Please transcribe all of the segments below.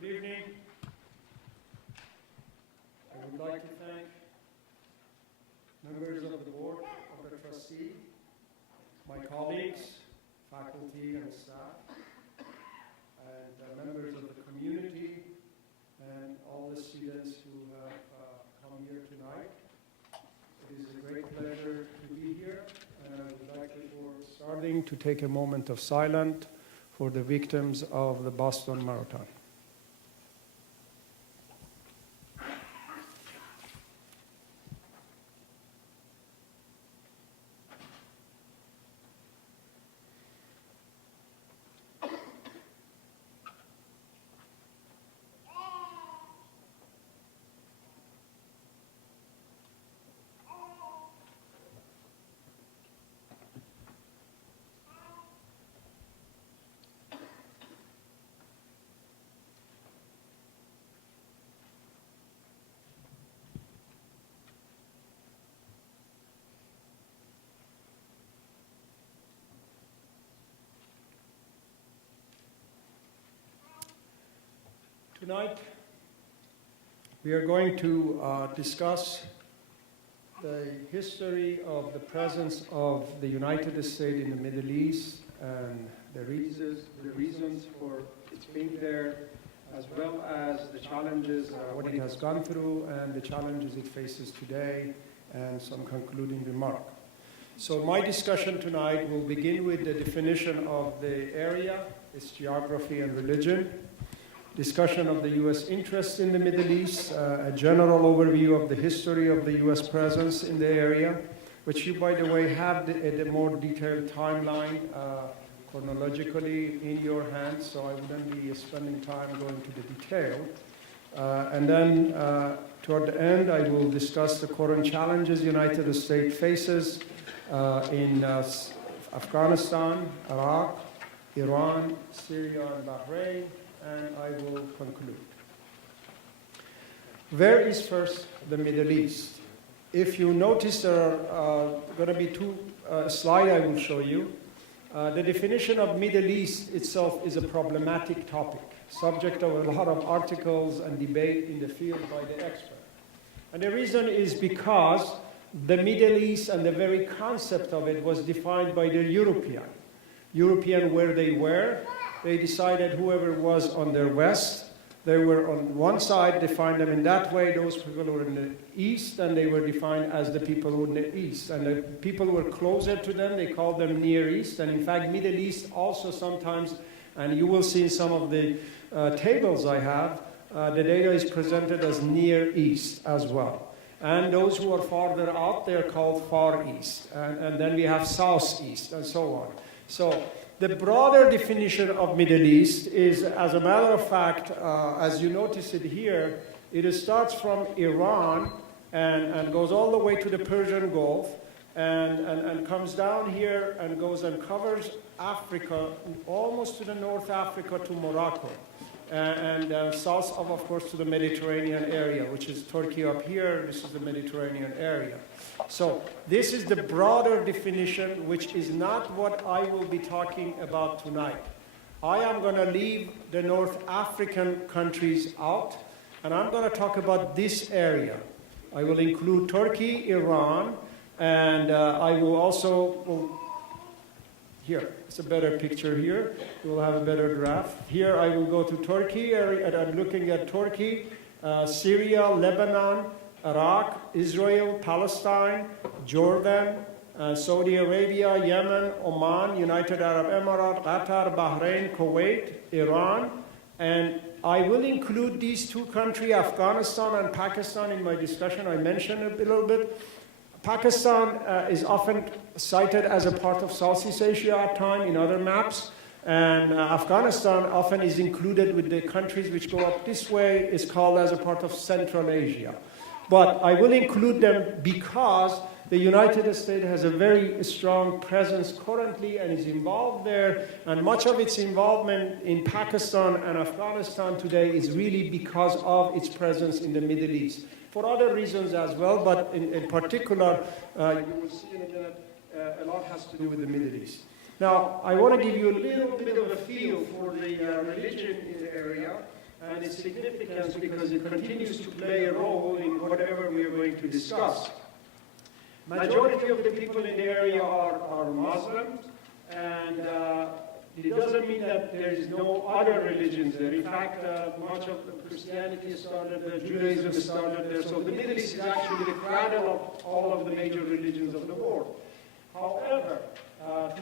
Good evening. I would like to thank members of the board of the trustee, my colleagues, faculty and staff, and members of the community, and all the students who have come here tonight. It is a great pleasure to be here, and I would like, before starting, to take a moment of silence for the victims of the Boston Marathon. Tonight, we are going to discuss the history of the presence of the United States in the Middle East and the reasons for its being there, as well as the challenges, what it has gone through, and the challenges it faces today, and some concluding remark. So my discussion tonight will begin with the definition of the area, its geography and religion, discussion of the U.S. interest in the Middle East, a general overview of the history of the U.S. presence in the area, which you, by the way, have the more detailed timeline chronologically in your hands, so I wouldn't be spending time going to the detail. And then toward the end, I will discuss the current challenges the United States faces in Afghanistan, Iraq, Iran, Syria, and Bahrain, and I will conclude. Where is first the Middle East? If you notice, there are going to be two slides I will show you. The definition of Middle East itself is a problematic topic, subject of a lot of articles and debate in the field by the experts. And the reason is because the Middle East and the very concept of it was defined by the European where they were. They decided whoever was on their west, they were on one side, defined them in that way. Those people were in the east, and they were defined as the people who were in the east. And the people who were closer to them, they called them Near East. And in fact, Middle East also sometimes, and you will see in some of the tables I have, the data is presented as Near East as well. And those who are farther out, they're called Far East. And then we have Southeast, and so on. So the broader definition of Middle East is, as a matter of fact, as you notice it here, it starts from Iran and goes all the way to the Persian Gulf and comes down here and goes and covers Africa, almost to the North Africa to Morocco, and south of course, to the Mediterranean area, which is Turkey up here. This is the Mediterranean area. So this is the broader definition, which is not what I will be talking about tonight. I am going to leave the North African countries out, and I'm going to talk about this area. I will include Turkey, Iran, and I will also, here, it's a better picture here. We'll have a better graph. Here I will go to Turkey, and I'm looking at Turkey, Syria, Lebanon, Iraq, Israel, Palestine, Jordan, Saudi Arabia, Yemen, Oman, United Arab Emirates, Qatar, Bahrain, Kuwait, Iran, and I will include these two countries, Afghanistan and Pakistan, in my discussion. I mentioned a little bit. Pakistan is often cited as a part of Southeast Asia at times in other maps, and Afghanistan often is included with the countries which go up this way, is called as a part of Central Asia. But I will include them because the United States has a very strong presence currently and is involved there, and much of its involvement in Pakistan and Afghanistan today is really because of its presence in the Middle East. For other reasons as well, but in particular, you will see in a minute, a lot has to do with the Middle East. Now, I want to give you a little bit of a feel for the religion in the area. and its significance because it continues to play a role in whatever we are going to discuss. Majority of the people in the area are Muslims, and it doesn't mean that there is no other religions there. In fact, much of Christianity started there, Judaism started there, so the Middle East is actually the cradle of all of the major religions of the world. However,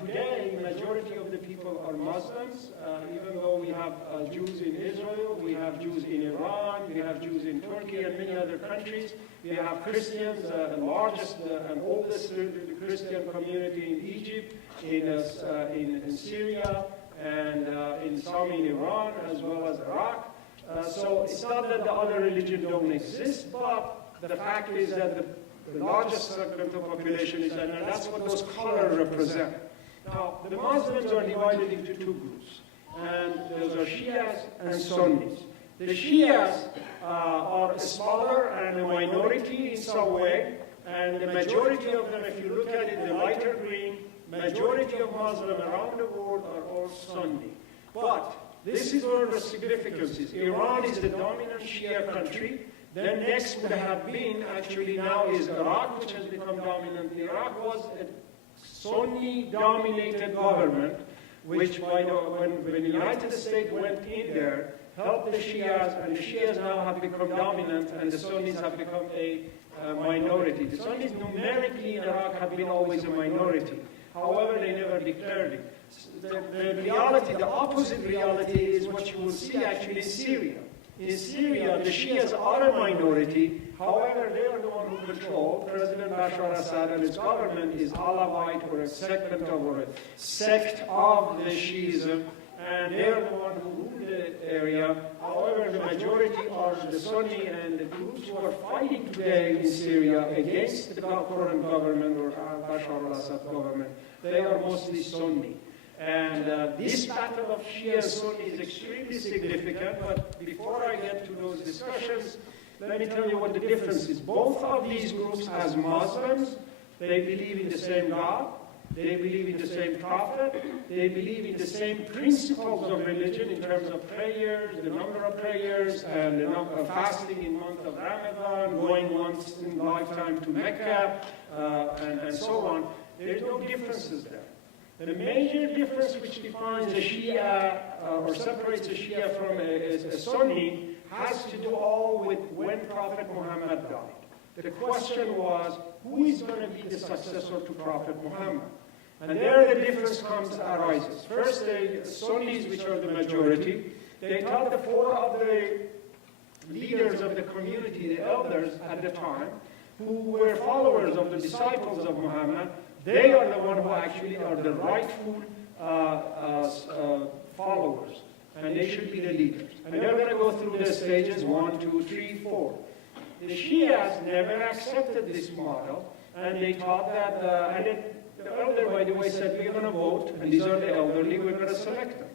today, majority of the people are Muslims, even though we have Jews in Israel, we have Jews in Iran, we have Jews in Turkey and many other countries. We have Christians, the largest and oldest Christian community in Egypt, in Syria, and in some in Iran, as well as Iraq. So it's not that the other religions don't exist, but the fact is that the largest segment of population is there, and that's what those colors represent. Now, the Muslims are divided into two groups, and those are Shias and Sunnis. The Shias are smaller and a minority in some way, and the majority of them, if you look at it, the lighter green, majority of Muslims around the world are all Sunni. But this is where the significance is. Iran is the dominant Shia country. Then next would have been, actually now is Iraq, which has become dominant. Iraq was a Sunni-dominated government, which when the United States went in there, helped the Shias, and the Shias now have become dominant, and the Sunnis have become a minority. The Sunnis numerically in Iraq have been always a minority. However, they never declared it. The reality, the opposite reality is what you will see actually in Syria. In Syria, the Shias are a minority. However, they are the one who control. President Bashar Assad and his government is Alawite, or a segment of, or a sect of the Shiism, and they are the one who rule the area. However, the majority are the Sunni, and the groups who are fighting today in Syria against the current government, or Bashar al-Assad government, they are mostly Sunni. And this battle of Shia Sunni is extremely significant, but before I get to those discussions, let me tell you what the difference is. Both of these groups, as Muslims, they believe in the same God, they believe in the same prophet, they believe in the same principles of religion in terms of prayers, the number of prayers, and the number of fasting in month of Ramadan, going once in lifetime to Mecca, and so on. There's no differences there. The major difference which defines a Shia or separates a Shia from a Sunni has to do all with when Prophet Muhammad died. The question was, who is going to be the successor to Prophet Muhammad? And there the difference arises. First, the Sunnis, which are the majority, they taught the four of the leaders of the community, the elders at the time, who were followers of the disciples of Muhammad. They are the ones who actually are the rightful followers, and they should be the leaders. And they're going to go through the stages 1, 2, 3, 4. The Shias never accepted this model, and they taught that, the elder, by the way, said, we're going to vote, and these are the elderly, we're going to select them.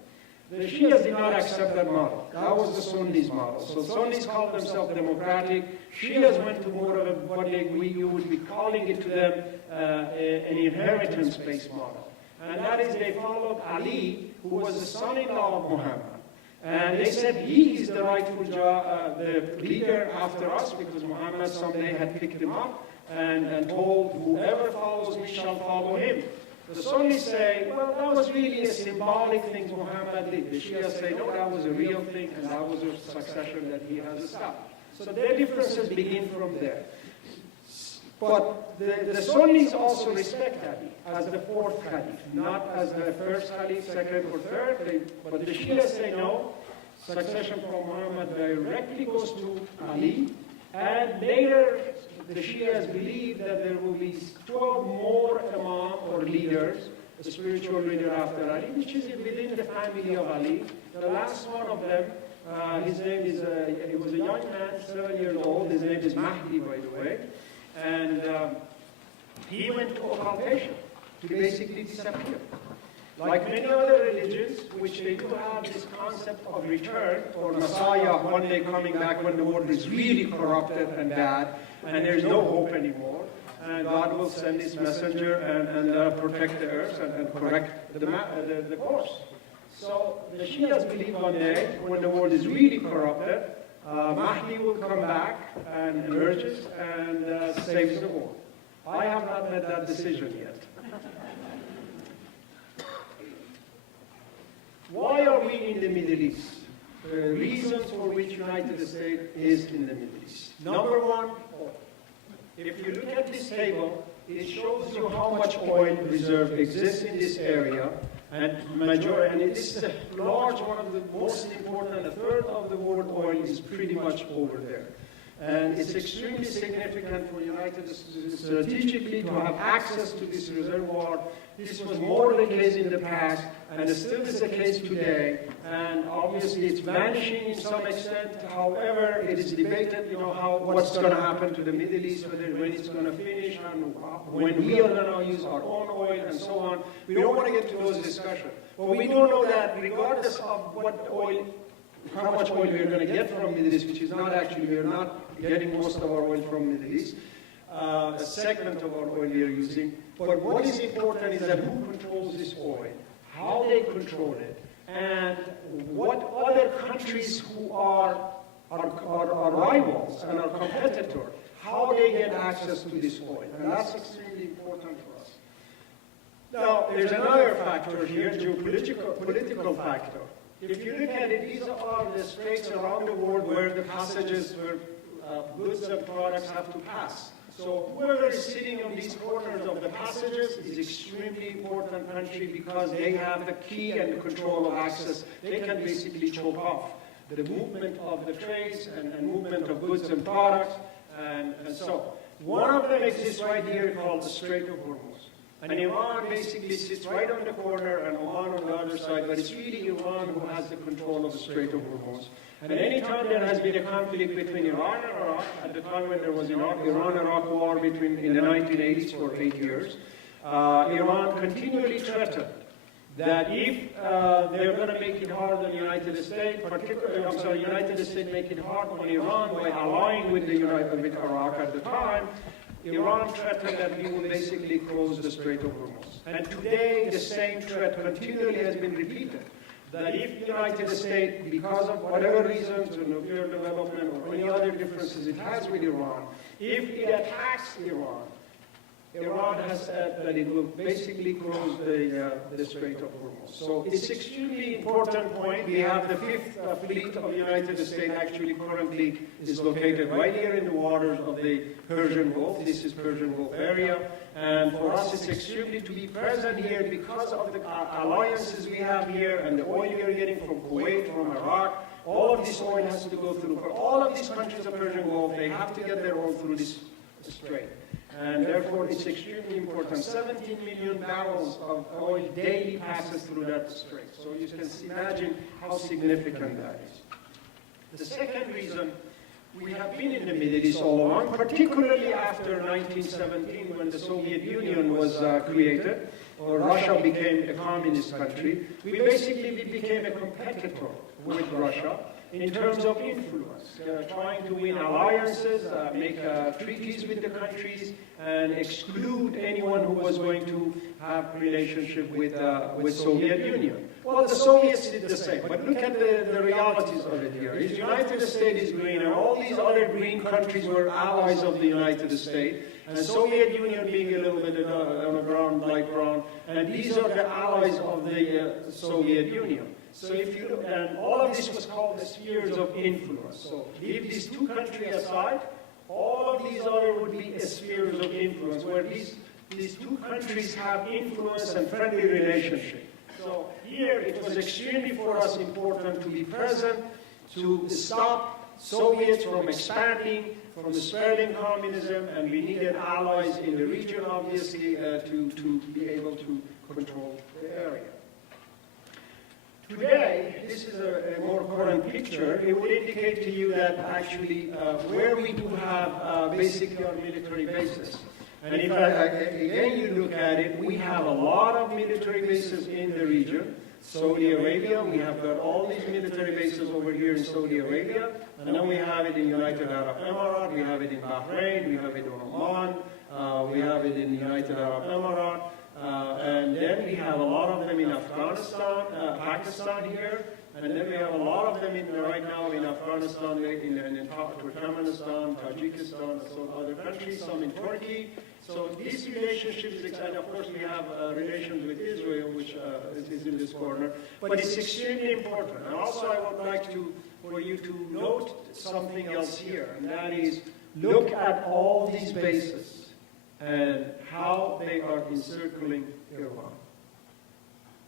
The Shias did not accept that model. That was the Sunnis model. So Sunnis called themselves democratic. Shias went to more of what we would be calling it to them an inheritance-based model. And that is, they followed Ali, who was the son-in-law of Muhammad. And they said he is the rightful the leader after us, because Muhammad someday had picked him up and told, whoever follows me shall follow him. The Sunnis say, well, that was really a symbolic thing Muhammad did. The Shias say, no, that was a real thing, and that was a succession that he has established. So their differences begin from there. But the Sunnis also respect Ali as the fourth Caliph, not as the first Caliph, second, or third. But the Shias say, no, succession from Muhammad directly goes to Ali, and later the Shias believe that there will be 12 more Imam or leaders, a spiritual leader after Ali, which is within the family of Ali. The last one of them, his name is, he was a young man, 7 years old. His name is Mahdi, by the way. And he went to occultation to basically disappear. Like many other religions, which they do have this concept of return, or Messiah one day coming back when the world is really corrupted and bad, and there's no hope anymore, and God will send His messenger and protect the earth and correct the course. So the Shias believe one day, when the world is really corrupted, Mahdi will come back and emerges and saves the world. I have not made that decision yet. Why are we in the Middle East? The reasons for which United States is in the Middle East. Number one, oil. If you look at this table, it shows you how much oil reserve exists in this area, and this is a large one of the most important. A third of the world oil is pretty much over there. And it's extremely significant for United States strategically to have access to this reservoir. This was more the case in the past, and it still is the case today. And obviously, it's vanishing in some extent. However, it is debated, what's going to happen to the Middle East, when it's going to finish, and when we are going to use our own oil, and so on. We don't want to get to those discussions, but we do know that regardless of how much oil we are going to get from Middle East, which is not actually, we are not getting most of our oil from Middle East. A segment of our oil we are using. But what is important is that who controls this oil, how they control it, and what other countries who are our rivals and our competitors, how they get access to this oil. And that's extremely important for us. Now, there's another factor here, political factor. If you look at it, these are the straits around the world where the passages, where goods and products have to pass. So whoever is sitting on these corners of the passages is extremely important country because they have the key and the control of access. They can basically choke off the movement of the trades and movement of goods and products. And so one of them exists right here called the Strait of Hormuz. And Iran basically sits right on the corner and Oman on the other side, but it's really Iran who has the control of the Strait of Hormuz. And any time there has been a conflict between Iran and Iraq, at the time when there was Iran-Iraq war in the 1980s for 8 years, Iran continually threatened that if they're going to make it hard on the United States, United States make it hard on Iran by allying with Iraq at the time, Iran threatened that we will basically close the Strait of Hormuz. And today, the same threat continually has been repeated, that if the United States, because of whatever reasons, nuclear development or any other differences it has with Iran, if it attacks Iran, Iran has said that it will basically close the Strait of Hormuz. So it's extremely important point. We have the 5th fleet of the United States actually currently is located right here in the waters of the Persian Gulf. This is Persian Gulf area. And for us, it's extremely to be present here because of the alliances we have here and the oil we are getting from Kuwait, from Iraq. All of this oil has to go through. For all of these countries of Persian Gulf, they have to get their oil through this strait. And therefore, it's extremely important. 17 million barrels of oil daily passes through that strait. So you can imagine how significant that is. The second reason, we have been in the Middle East all along, particularly after 1917 when the Soviet Union was created, or Russia became a communist country. We basically became a competitor with Russia in terms of influence, trying to win alliances, make treaties with the countries, and exclude anyone who was going to have a relationship with Soviet Union. Well, the Soviets did the same, but look at the realities of it here. The United States is green, and all these other green countries were allies of the United States, and the Soviet Union being a little bit on the ground, light brown, and these are the allies of the Soviet Union. So if you look, and all of this was called the spheres of influence. So leave these two countries aside, all of these other would be spheres of influence, where these two countries have influence and friendly relationship. So here it was extremely for us important to be present, to stop Soviets from expanding, from spreading communism, and we needed allies in the region, obviously, to be able to control the area. Today, this is a more current picture. It will indicate to you that actually where we do have basically our military bases. And if again you look at it, we have a lot of military bases in the region. Saudi Arabia, we have got all these military bases over here in Saudi Arabia, and then we have it in United Arab Emirates, we have it in Bahrain, we have it in Oman, we have it in United Arab Emirates. And then we have a lot of them in Afghanistan, Pakistan here, and then we have a lot of them right now in Afghanistan, in Turkmenistan, Tajikistan, and some other countries, some in Turkey. So these relationships, and of course we have relations with Israel, which is in this corner, but it's extremely important. And also I would like for you to note something else here, and that is, look at all these bases and how they are encircling Iran.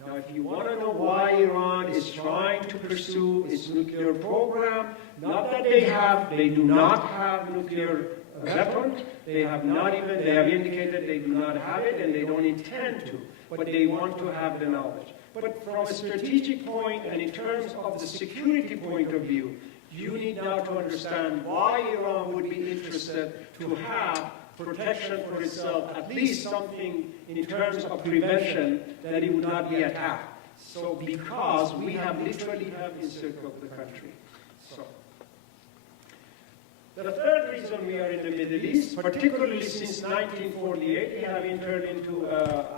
Now, if you want to know why Iran is trying to pursue its nuclear program, not that they do not have nuclear weapons, they have indicated they do not have it and they don't intend to, but they want to have the knowledge. But from a strategic point and in terms of the security point of view, you need now to understand why Iran would be interested to have protection for itself, at least something in terms of prevention that it would not be attacked. So because we literally have encircled the country. So the third reason we are in the Middle East, particularly since 1948, we have entered into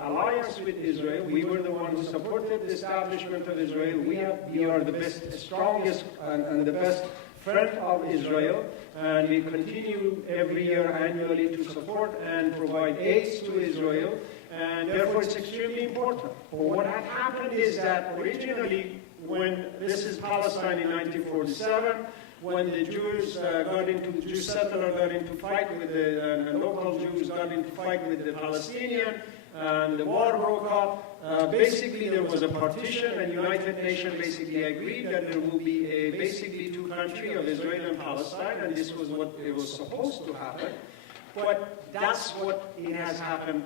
alliance with Israel. We were the one who supported the establishment of Israel. We are the best, strongest, and the best friend of Israel, and we continue every year annually to support and provide aids to Israel, and therefore it's extremely important. But what had happened is that originally, when this is Palestine in 1947, when the Jewish settler got into fight with the local Jews got into fight with the Palestinian, and the war broke up. Basically, there was a partition, and United Nations basically agreed that there will be basically two countries of Israel and Palestine, and this was what it was supposed to happen. But that's what it has happened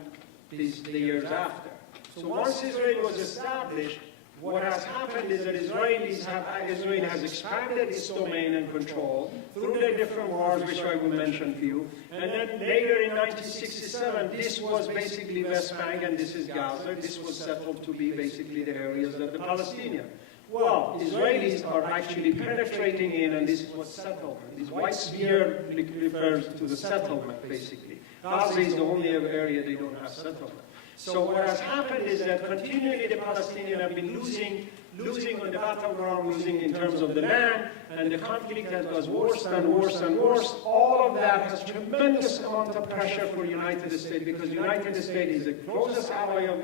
the years after. So once Israel was established, what has happened is that Israel has expanded its domain and control through the different wars, which I will mention to you. And then later in 1967, this was basically West Bank, and this is Gaza. This was settled to be basically the areas of the Palestinians. Well, Israelis are actually penetrating in, and this is what settlement. This white sphere refers to the settlement, basically. Gaza is the only area they don't have settlement. So what has happened is that continually the Palestinians have been losing on the battleground, losing in terms of the land, and the conflict has got worse and worse and worse. All of that has tremendous amount of pressure for the United States, because the United States is the closest ally of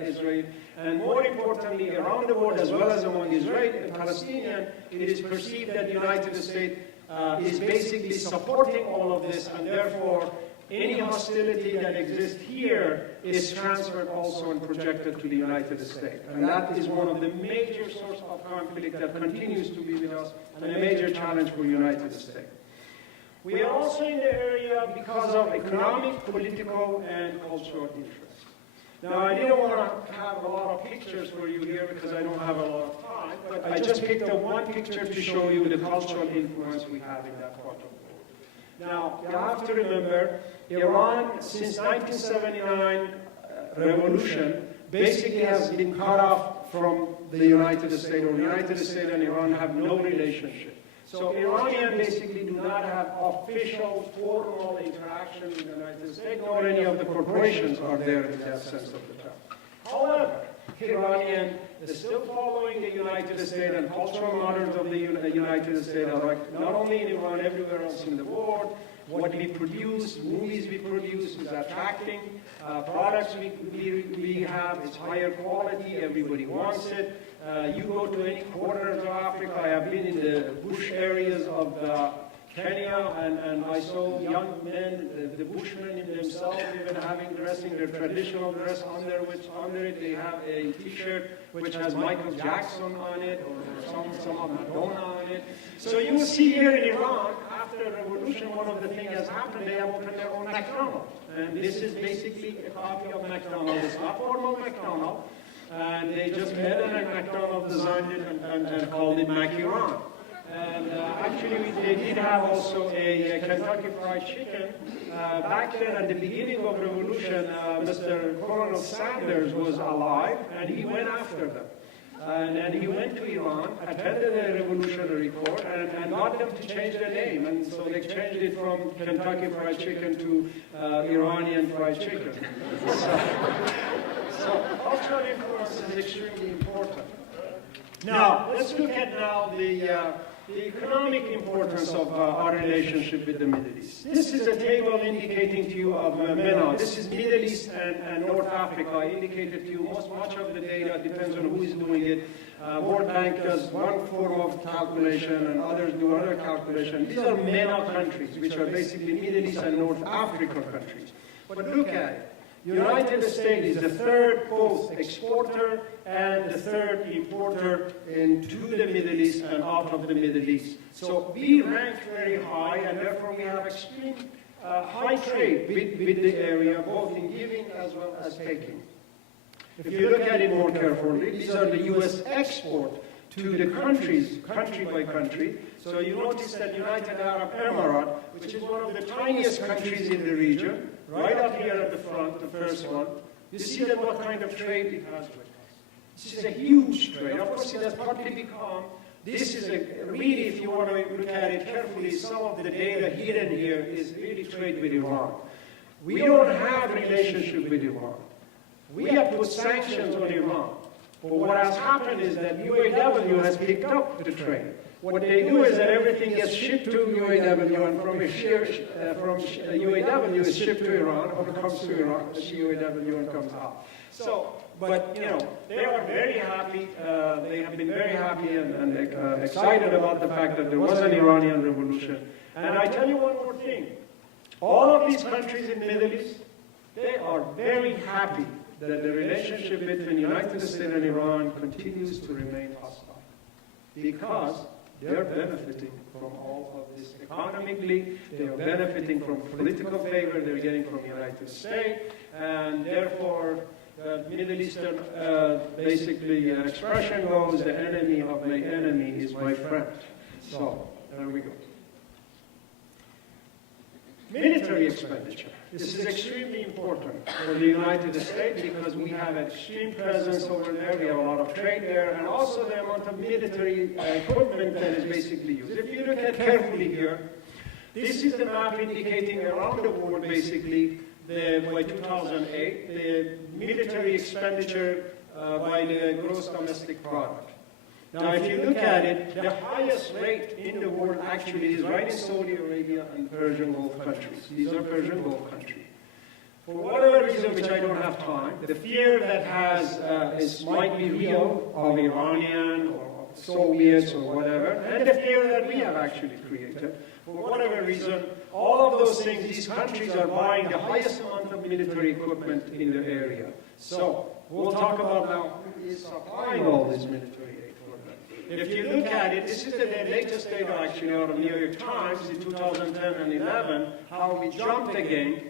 Israel, and more importantly, around the world as well as among Israel and Palestinians, it is perceived that the United States is basically supporting all of this, and therefore any hostility that exists here is transferred also and projected to the United States. And that is one of the major sources of conflict that continues to be with us, and a major challenge for the United States. We are also in the area because of economic, political, and cultural interest. Now, I didn't want to have a lot of pictures for you here because I don't have a lot of time, but I just picked up one picture to show you the cultural influence we have in that part of the world. Now, you have to remember, Iran, since 1979 revolution, basically has been cut off from the United States, or the United States and Iran have no relationship. So Iranians basically do not have official, formal interaction with the United States, nor any of the corporations are there in that sense of the term. However, Iranians are still following the United States, and cultural models of the United States are like, not only in Iran, everywhere else in the world. What we produce, movies we produce is attracting, products we have, it's higher quality, everybody wants it. You go to any corners of Africa, I have been in the bush areas of Kenya, and I saw young men, the bushmen in themselves, even dressing their traditional dress under it they have a t-shirt which has Michael Jackson on it, or some of Madonna on it. So you will see here in Iran, after the revolution, one of the things has happened, they have opened their own McDonald's. And this is basically a copy of McDonald's. It's not formal McDonald's, and they just made it, and McDonald's designed it and called it Mac Iran. And actually, they did have also a Kentucky Fried Chicken. Back then, at the beginning of revolution, Mr. Colonel Sanders was alive, and he went after them. And he went to Iran, attended a revolutionary court, and got them to change their name. And so they changed it from Kentucky Fried Chicken to Iranian Fried Chicken. So cultural influence is extremely important. Now, let's look at now the economic importance of our relationship with the Middle East. This is a table indicating to you of MENA. This is Middle East and North Africa. I indicated to you much of the data depends on who is doing it. World Bank does one form of calculation and others do another calculation. These are MENA countries, which are basically Middle East and North Africa countries. But look at it. United States is the third both exporter and the third importer into the Middle East and out of the Middle East. So we rank very high, and therefore we have extreme high trade with the area, both in giving as well as taking. If you look at it more carefully, these are the U.S. export to the countries, country by country. So you notice that United Arab Emirates, which is one of the tiniest countries in the region, right up here at the front, the first one, you see that what kind of trade it has with us. This is a huge trade. Of course, it has partly become, this is really, if you want to look at it carefully, some of the data hidden here is really trade with Iran. We don't have a relationship with Iran. We have put sanctions on Iran. But what has happened is that UAW has picked up the trade. What they do is that everything gets shipped to UAW, and from UAW is shipped to Iran, or it comes to Iran, to UAW and comes out. So, but you know, they are very happy. They have been very happy and excited about the fact that there was an Iranian revolution. And I tell you one more thing: all of these countries in the Middle East, they are very happy that the relationship between the United States and Iran continues to remain hostile, because they're benefiting from all of this economically, they are benefiting from political favor they're getting from the United States, and therefore Middle Eastern basically expression goes, the enemy of my enemy is my friend. So, there we go. Military expenditure. This is extremely important for the United States because we have an extreme presence over there, we have a lot of trade there, and also the amount of military equipment that is basically used. If you look at carefully here, this is the map indicating around the world basically, by 2008, the military expenditure by the gross domestic product. Now, if you look at it, the highest rate in the world actually is right in Saudi Arabia and Persian Gulf countries. These are Persian Gulf countries. For whatever reason, which I don't have time, the fear that might be real of Iranian or Soviets or whatever, and the fear that we have actually created. For whatever reason, all of those things, these countries are buying the highest amount of military equipment in the area. So, we'll talk about now who is supplying all this military equipment. If you look at it, this is the latest data actually out of New York Times in 2010 and 11, how we jumped again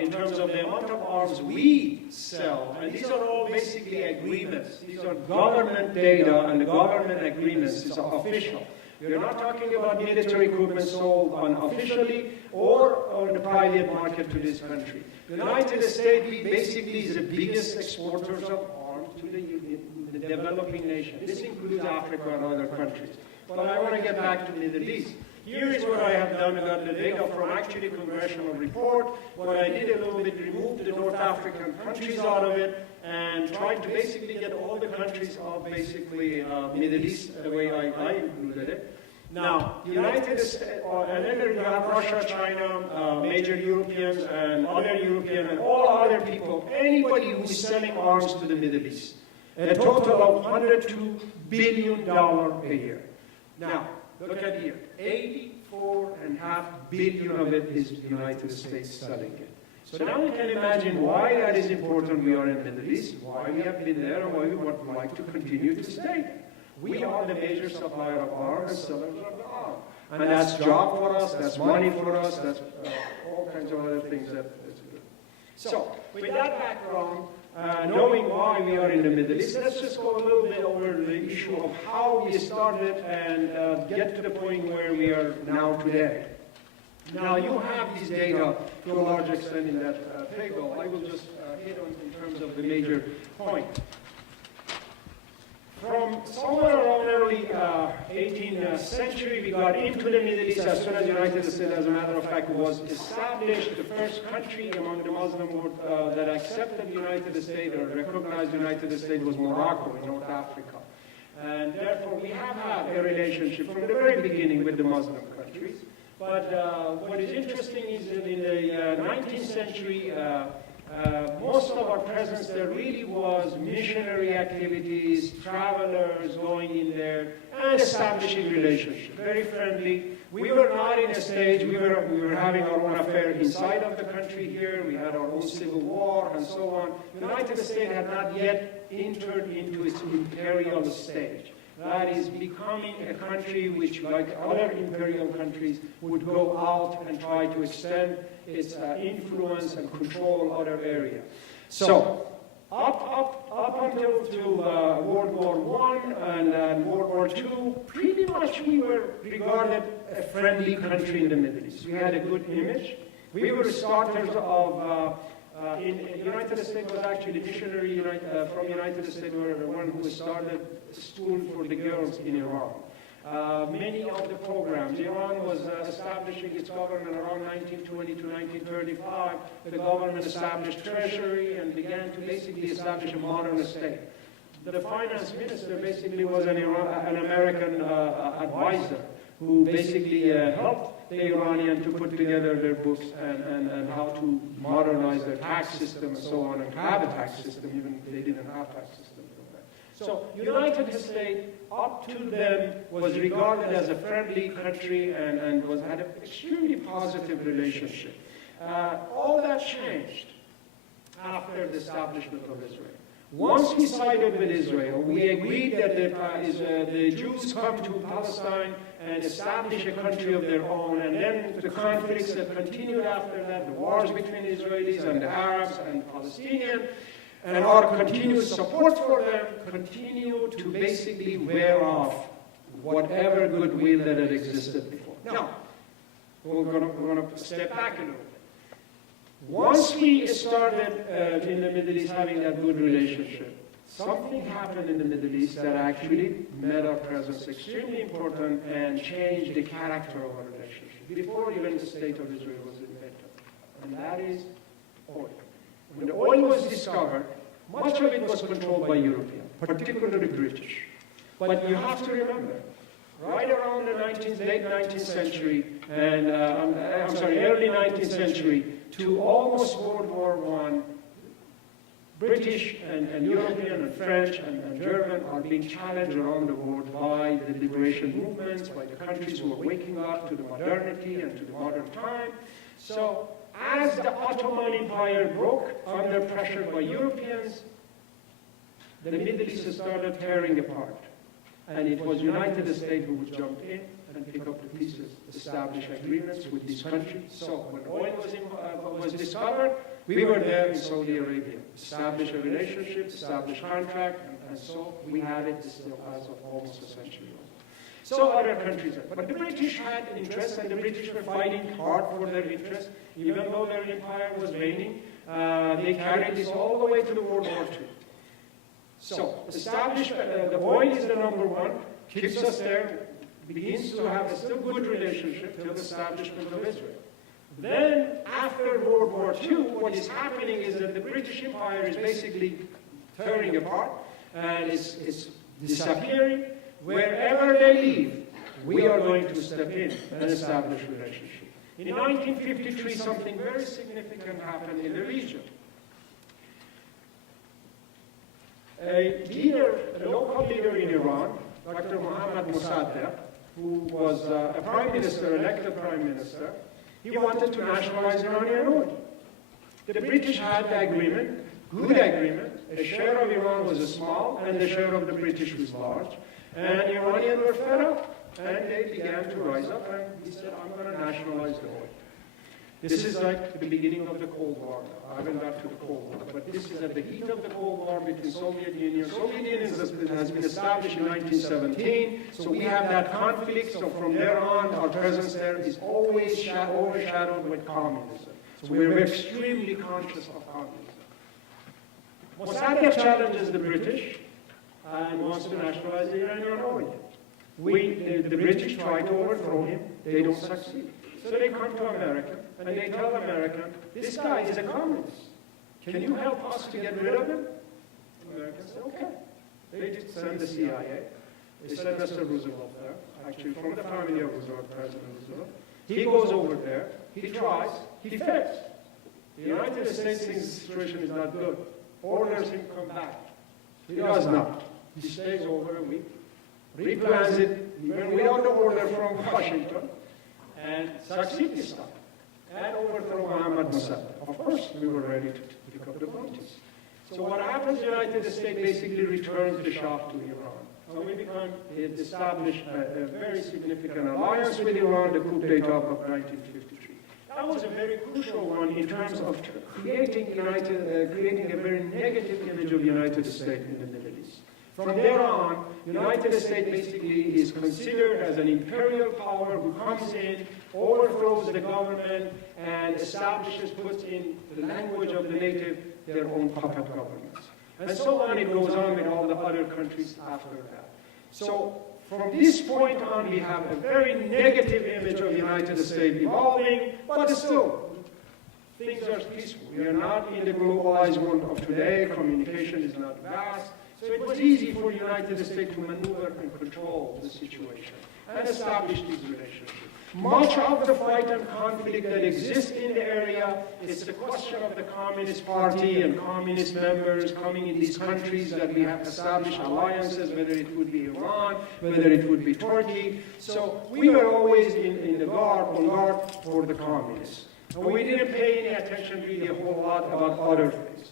in terms of the amount of arms we sell. And these are all basically agreements. These are government data, and the government agreements is official. We're not talking about military equipment sold unofficially or on the private market to this country. The United States basically is the biggest exporters of arms to the developing nation. This includes Africa and other countries. But I want to get back to the Middle East. Here is what I have done. I got the data from actually congressional report. What I did a little bit, removed the North African countries out of it and tried to basically get all the countries of basically Middle East the way I included it. Now, the United States, and then you have Russia, China, major Europeans, and other European, and all other people, anybody who is selling arms to the Middle East. A total of $102 billion a year. Now, look at here. $84.5 billion of it is the United States selling it. So now you can imagine why that is important. We are in the Middle East, why we have been there, and why we would like to continue to stay. We are the major supplier of arms and sellers of the arms. And that's job for us, that's money for us, that's all kinds of other things that's good. So, with that background, knowing why we are in the Middle East, let's just go a little bit over the issue of how we started and get to the point where we are now today. Now, you have these data to a large extent in that table. I will just hit on in terms of the major point. From somewhere around early 18th century, we got into the Middle East as soon as the United States, as a matter of fact, was established. The first country among the Muslim world that accepted the United States or recognized the United States was Morocco in North Africa. And therefore, we have had a relationship from the very beginning with the Muslim countries. But what is interesting is that in the 19th century, most of our presence there really was missionary activities, travelers going in there and establishing relationships. Very friendly. We were not in a stage, we were having our own affair inside of the country here. We had our own civil war and so on. The United States had not yet entered into its imperial stage. That is becoming a country which, like other imperial countries, would go out and try to extend its influence and control other areas. So, up until World War I and World War II, pretty much we were regarded a friendly country in the Middle East. We had a good image. We were starters of in the United States was actually the missionary from the United States were the one who started school for the girls in Iran. Many of the programs, Iran was establishing its government around 1920 to 1935. The government established treasury and began to basically establish a modern state. The finance minister basically was an American advisor who basically helped the Iranian to put together their books and how to modernize their tax system and so on, and have a tax system, even if they didn't have tax system. So United States, up to then, was regarded as a friendly country and had an extremely positive relationship. All that changed after the establishment of Israel. Once we sided with Israel, we agreed that the Jews come to Palestine and establish a country of their own, and then the conflicts that continued after that, the wars between Israelis and the Arabs and Palestinians, and our continued support for them continued to basically wear off whatever goodwill that had existed before. Now, we're going to step back a little bit. Once we started in the Middle East having that good relationship, something happened in the Middle East that actually made our presence extremely important and changed the character of our relationship, before even the state of Israel was invented. And that is oil. When the oil was discovered, much of it was controlled by Europeans, particularly British. But you have to remember, right around the late 19th century, and early 19th century, to almost World War I, British and European and French and German are being challenged around the world by the liberation movements, by the countries who are waking up to the modernity and to the modern time. So, as the Ottoman Empire broke under pressure by Europeans, the Middle East started tearing apart. And it was United States who would jump in and pick up the pieces, establish agreements with these countries. So when oil was discovered, we were there in Saudi Arabia, establish a relationship, establish contract, and so we have it still as of almost a century ago. So other countries, but the British had interest, and the British were fighting hard for their interest, even though their empire was waning. They carried this all the way to the World War II. So, the oil is the number one, keeps us there, begins to have a still good relationship till the establishment of Israel. Then, after World War II, what is happening is that the British Empire is basically tearing apart, and it's disappearing. Wherever they leave, we are going to step in and establish a relationship. In 1953, something very significant happened in the region. A local leader in Iran, Dr. Mohammad Mossadegh, who was a prime minister, elected prime minister, he wanted to nationalize Iranian oil. The British had the agreement, good agreement. A share of Iran was small, and the share of the British was large. And the Iranians were fed up, and they began to rise up, and he said, I'm going to nationalize the oil. This is like the beginning of the Cold War. I haven't got to the Cold War, but this is at the heat of the Cold War between Soviet Union. Soviet Union has been established in 1917, so we have that conflict. So from there on, our presence there is always overshadowed with communism. So we're extremely conscious of communism. Mossadegh challenges the British and wants to nationalize the Iranian oil. The British try to overthrow him, they don't succeed. So they come to America, and they tell America, this guy is a communist. Can you help us to get rid of him? Americans say, okay. They just send the CIA. They send Mr. Roosevelt there, actually from the family of Roosevelt, President Roosevelt. He goes over there, he tries, he fails. The United States thinks the situation is not good. Orders him come back. He does not. He stays over a week, replans it, even without the order from Washington, and succeeds this time. And overthrow Mohammad Mossadegh. Of course, we were ready to pick up the punches. So what happens, the United States basically returns the Shah to Iran. So we established a very significant alliance with Iran, the coup d'etat of 1953. That was a very crucial one in terms of creating a very negative image of the United States in the Middle East. From there on, the United States basically is considered as an imperial power who comes in, overthrows the government, and establishes, puts in the language of the native, their own puppet governments. And so on, it goes on with all the other countries after that. So from this point on, we have a very negative image of the United States evolving, but still, things are peaceful. We are not in the globalized world of today. Communication is not vast. So it was easy for the United States to maneuver and control the situation and establish these relationships. Much of the fight and conflict that exists in the area is the question of the Communist Party and communist members coming in these countries that we have established alliances, whether it would be Iran, whether it would be Turkey. So we were always on guard for the communists. And we didn't pay any attention really a whole lot about other things.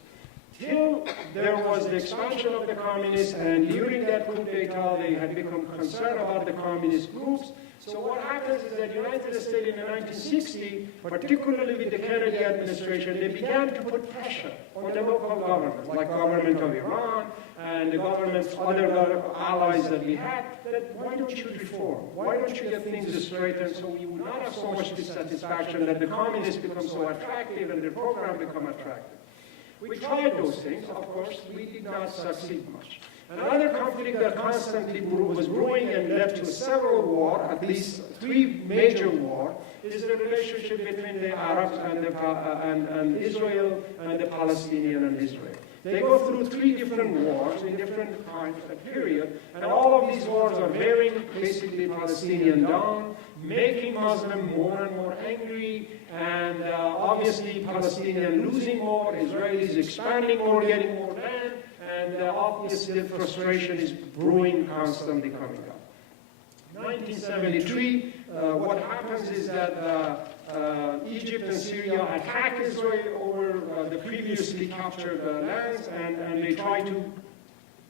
Till there was the expansion of the communists, and during that coup d'etat, they had become concerned about the communist groups. So what happens is that the United States in the 1960s, particularly with the Kennedy administration, they began to put pressure on the local governments, like government of Iran and the governments, other allies that we had, that why don't you reform? Why don't you get things straightened so we would not have so much dissatisfaction that the communists become so attractive and the program become attractive? We tried those things, of course, we did not succeed much. Another conflict that constantly was brewing and led to several wars, at least 3 major wars, is the relationship between the Arabs and Israel and the Palestinians and Israel. They go through 3 different wars in different times and period, and all of these wars are wearing basically Palestinian down, making Muslims more and more angry, and obviously Palestinians losing more, Israelis expanding more, getting more land, and obviously the frustration is brewing, constantly coming up. 1973, what happens is that Egypt and Syria attack Israel over the previously captured lands, and they try to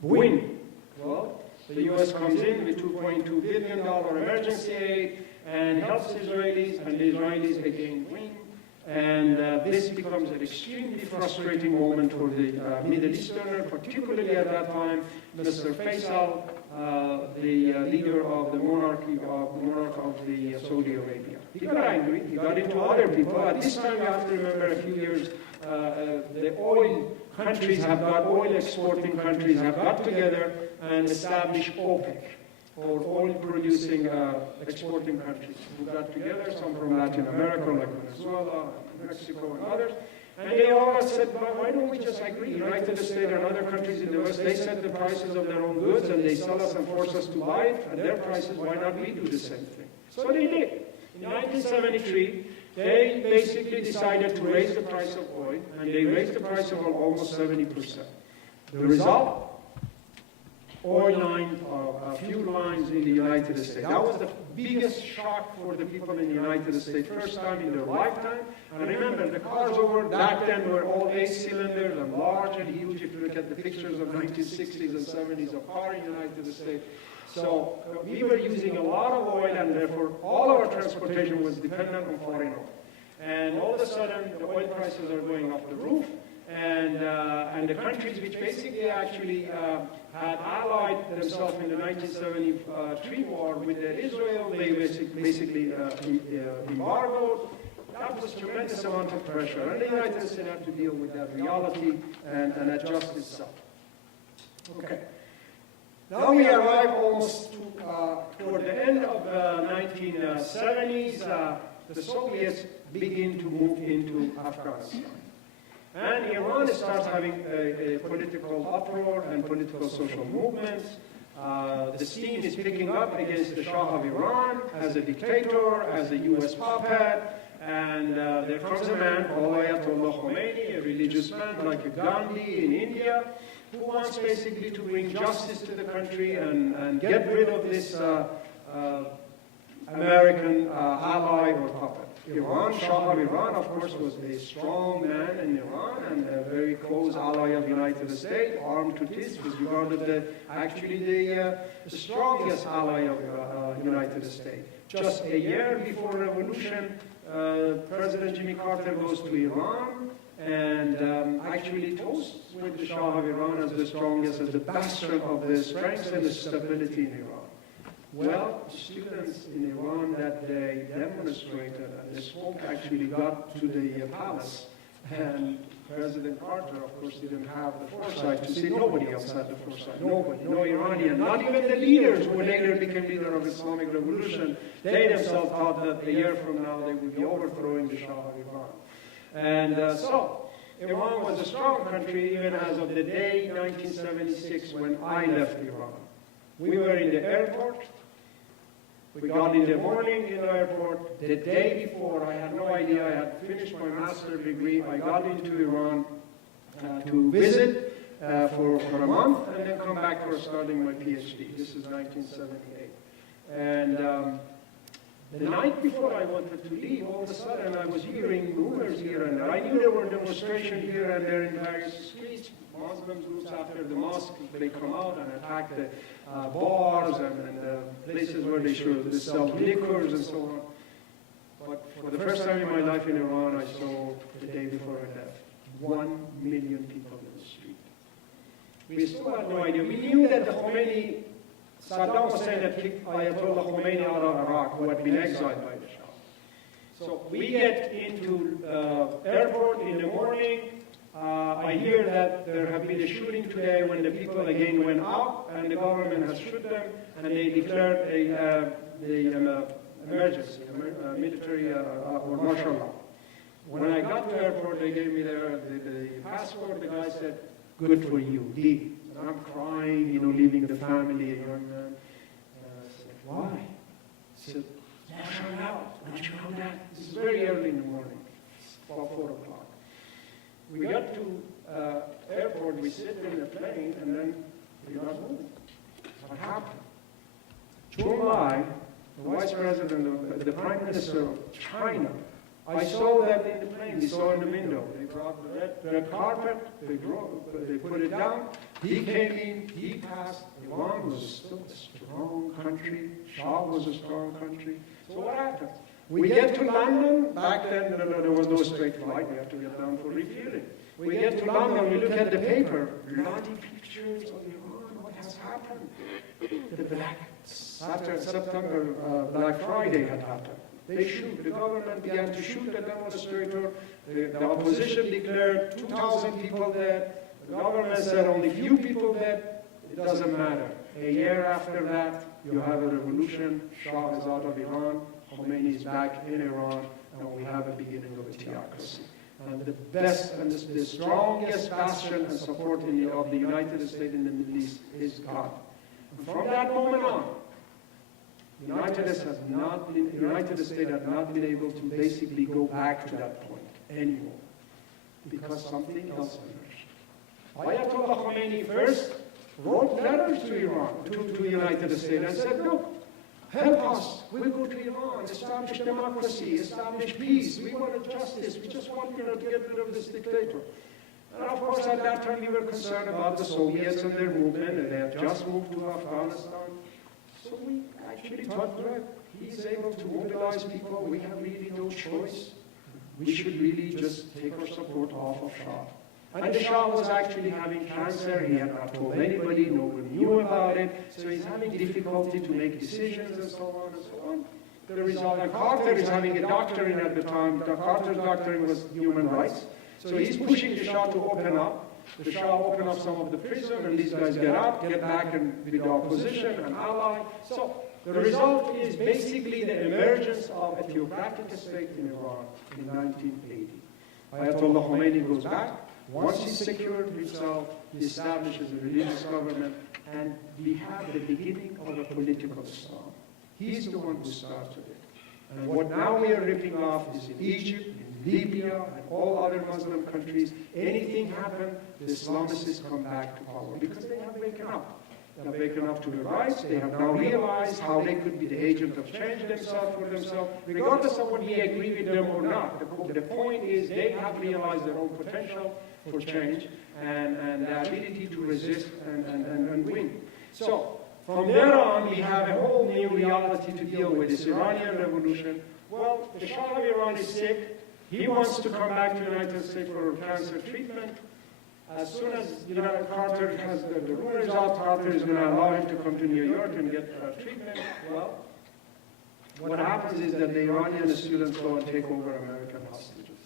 win. Well, the U.S. comes in with $2.2 billion emergency aid and helps Israelis, and the Israelis again win. And this becomes an extremely frustrating moment for the Middle Easterner, particularly at that time, Mr. Faisal, the leader of the monarch of the Saudi Arabia. He got angry, he got into other people. At this time, you have to remember a few years, the oil exporting countries have got together and established OPEC, or oil-producing, exporting countries, who got together, some from Latin America, like Venezuela, Mexico, and others. And they all said, well, why don't we just agree? United States and other countries in the West, they set the prices of their own goods, and they sell us and force us to buy it at their prices. Why not we do the same thing? So they did. In 1973, they basically decided to raise the price of oil, and they raised the price of oil almost 70%. The result? Oil lines, fuel lines in the United States. That was the biggest shock for the people in the United States, first time in their lifetime. And remember, the cars over back then were all 8 cylinders and large and huge. If you look at the pictures of 1960s and 70s of cars in the United States. So we were using a lot of oil, and therefore all our transportation was dependent on foreign oil. And all of a sudden, the oil prices are going off the roof. And the countries which basically actually had allied themselves in the 1973 war with Israel, they basically embargoed. That was a tremendous amount of pressure. And the United States had to deal with that reality and adjust itself. Okay. Now we arrive almost toward 1970s, the Soviets begin to move into Afghanistan. And Iran starts having a political uproar and political social movements. The steam is picking up against the Shah of Iran as a dictator, as a US puppet, and there comes a man called Ayatollah Khomeini, a religious man like a Gandhi in India, who wants basically to bring justice to the country and get rid of this American ally or puppet. Iran, Shah of Iran, of course, was a strong man in Iran and a very close ally of the United States, armed to teeth, was regarded actually the strongest ally of the United States. Just a year before revolution, President Jimmy Carter goes to Iran and actually toasts with the Shah of Iran as the strongest, as the bastion of the strength and the stability in Iran. Well, students in Iran that day demonstrated, and the smoke actually got to the palace. And President Carter, of course, didn't have the foresight to see. Nobody else had the foresight. Nobody, no Iranian, not even the leaders who later became leader of Islamic Revolution. They themselves thought that a year from now they would be overthrowing the Shah of Iran. And so, Iran was a strong country even as of the day 1976 when I left Iran. We were in the airport. We got in the morning in the airport. The day before, I had no idea. I had finished my master's degree. I got into Iran to visit for a month and then come back for starting my PhD. This is 1978. And the night before I wanted to leave, all of a sudden I was hearing rumors here and there. I knew there were demonstrations here and there in various streets. Muslim groups after the mosque, they come out and attack the bars and places where they should sell liquors and so on. But for the first time in my life in Iran, I saw the day before I left, 1 million people in the street. We still had no idea. We knew that the Khomeini, Saddam Hussein had kicked Ayatollah Khomeini out of Iraq, who had been exiled by the Shah. So we get into airport in the morning. I hear that there have been a shooting today when the people again went out and the government has shot them and they declared the emergency, military or martial law. When I got to the airport, they gave me the passport. The guy said, "Good for you, leave." And I'm crying, leaving the family, a young man. And I said, "Why?" He said, "Martial law. Don't you know that?" This is very early in the morning, about 4 o'clock. We got to airport, we sit in the plane, and then we got moving. What happened? Zhou Enlai, the vice president, the prime minister of China, I saw that in the plane, we saw in the window. They brought the red carpet, they put it down. He came in, he passed. Iran was still a strong country. Shah was a strong country. So what happened? We get to London. Back then, there was no straight flight. We had to get down for refueling. We get to London. We look at the paper. Bloody pictures of Iran. What has happened? The Black September Black Friday had happened. They shoot. The government began to shoot the demonstrator. The opposition declared 2,000 people dead. The government said only few people dead. It doesn't matter. A year after that, you have a revolution. Shah is out of Iran. Khomeini is back in Iran, and we have a beginning of a theocracy. And the best and the strongest bastion and support of the United States in the Middle East is God. And from that moment on, the United States has not been able to basically go back to that point anymore, because something else emerged. Ayatollah Khomeini first wrote letters to Iran, to the United States, and said, "Look, help us. We'll go to Iran, establish democracy, establish peace. We want justice. We just want to get rid of this dictator." And of course, at that time, we were concerned about the Soviets and their movement, and they had just moved to Afghanistan. So we actually thought, look, he's able to mobilize people. We have really no choice. We should really just take our support off of Shah. And the Shah was actually having cancer. He had not told anybody. No one knew about it. So he's having difficulty to make decisions and so on and so on. The result, and Carter is having a doctrine at the time. Carter's doctrine was human rights. So he's pushing the Shah to open up. The Shah opened up some of the prison, and these guys get out, get back and with the opposition and ally. So the result is basically the emergence of a theocratic state in Iran in 1980. Ayatollah Khomeini goes back. Once he secured himself, he establishes a religious government, and we have the beginning of a political Islam. He's the one who started it. And what now we are ripping off is in Egypt, in Libya, and all other Muslim countries. Anything happen, the Islamists come back to power because they have waken up. They have waken up to the rights. They have now realized how they could be the agent of change themselves for themselves, regardless of whether we agree with them or not. The point is they have realized their own potential for change and the ability to resist and win. So from there on, we have a whole new reality to deal with, this Iranian revolution. Well, the Shah of Iran is sick. He wants to come back to the United States for cancer treatment. As soon as Carter has the rumor is out, Carter is going to allow him to come to New York and get treatment. Well, what happens is that the Iranian students go and take over American hostages.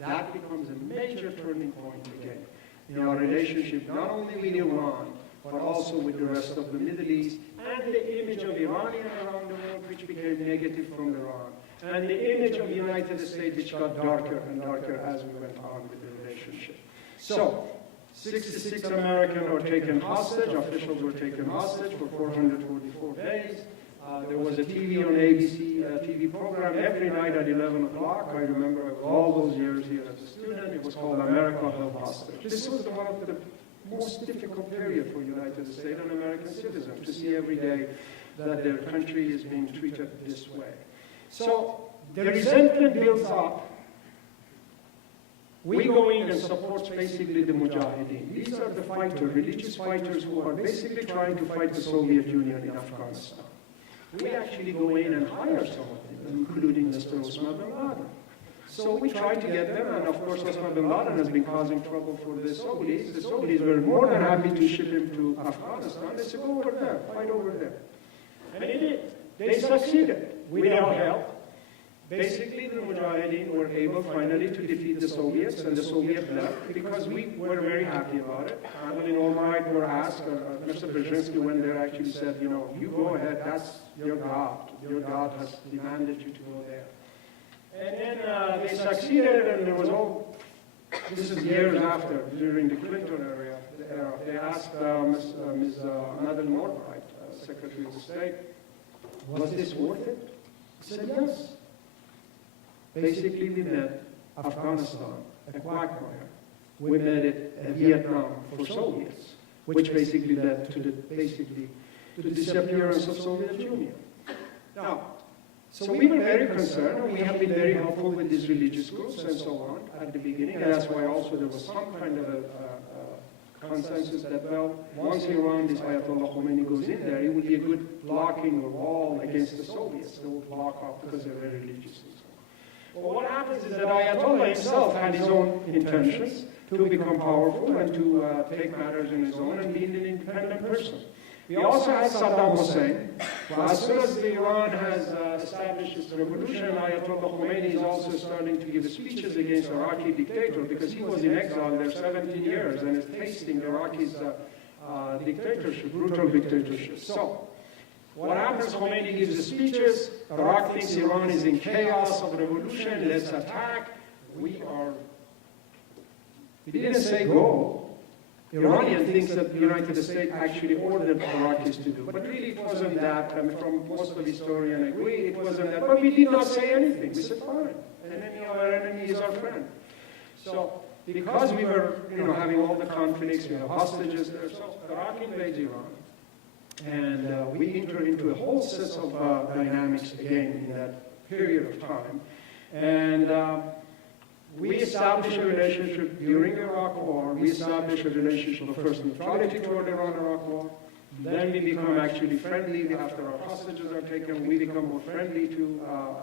That becomes a major turning point again in our relationship, not only with Iran, but also with the rest of the Middle East, and the image of Iranian around the world, which became negative from Iran, and the image of the United States, which got darker and darker as we went on with the relationship. So, 66 Americans were taken hostage, officials were taken hostage for 444 days. There was a TV on ABC TV program every night at 11 o'clock. I remember all those years here as a student. It was called America Held Hostage. This was one of the most difficult period for United States and American citizens to see every day that their country is being treated this way. So the resentment builds up. We go in and support basically the Mujahideen. These are the fighters, religious fighters who are basically trying to fight the Soviet Union in Afghanistan. We actually go in and hire some of them, including Mr. Osama bin Laden. So we try to get them, and of course Osama bin Laden has been causing trouble for the Saudis. The Saudis were more than happy to ship him to Afghanistan. They said, go over there, fight over there. And they did. They succeeded with our help. Basically, the Mujahideen were able finally to defeat the Soviets, and the Soviets left because we were very happy about it. When Almighty were asked, Mr. Brzezinski went there actually said, you go ahead, that's your God. Your God has demanded you to go there. And then they succeeded, and there was this is years after, during the Clinton era, they asked Ms. Madeleine Albright, Secretary of State, was this worth it? She said, yes. Basically, we made Afghanistan a quagmire. We made it a Vietnam for Soviets, which basically led to the disappearance of Soviet Union. Now, so we were very concerned, and we have been very helpful with these religious groups and so on at the beginning. And that's why also there was some kind of a consensus that, well, once Iran, this Ayatollah Khomeini goes in there, it will be a good blocking wall against the Soviets. They will block off because they're very religious. Well, what happens is that Ayatollah himself had his own intentions to become powerful and to take matters in his own and be an independent person. We also had Saddam Hussein. Well, as soon as Iran has established its revolution, Ayatollah Khomeini is also starting to give speeches against the Iraqi dictator because he was in exile there 17 years and is tasting Iraqi's dictatorship, brutal dictatorship. So, what happens? Khomeini gives the speeches. Iraq thinks Iran is in chaos of revolution. Let's attack. We didn't say go. Iranian thinks that the United States actually ordered the Iraqis to do. But really it wasn't that. I mean, from most of the historians agree, it wasn't that. But we did not say anything. We said, fine. An enemy of our enemy is our friend. So because we were having all the conflicts, we have hostages there, so Iraq invades Iran. And we enter into a whole set of dynamics again in that period of time. And we established a relationship during the Iraq War. We established a relationship of first neutrality toward the Iran-Iraq War. Then we become actually friendly after our hostages are taken. We become more friendly to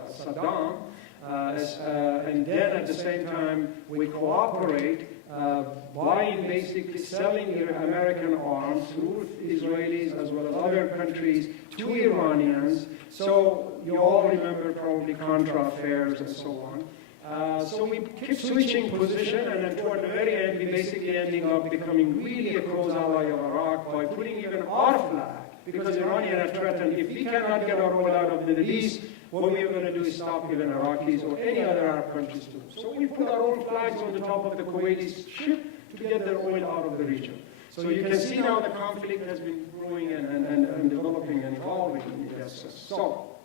Saddam. And then at the same time, we cooperate by basically selling American arms through Israelis as well as other countries to Iranians. So you all remember probably Contra affairs and so on. So we keep switching position, and then toward the very end, we basically ending up becoming really a close ally of Iraq by putting even our flag, because Iranian had threatened, if we cannot get our oil out of the Middle East, what we are going to do is stop even Iraqis or any other Arab countries too. So we put our own flags on the top of the Kuwaiti ship to get their oil out of the region. So you can see now the conflict has been growing and developing and evolving in this. So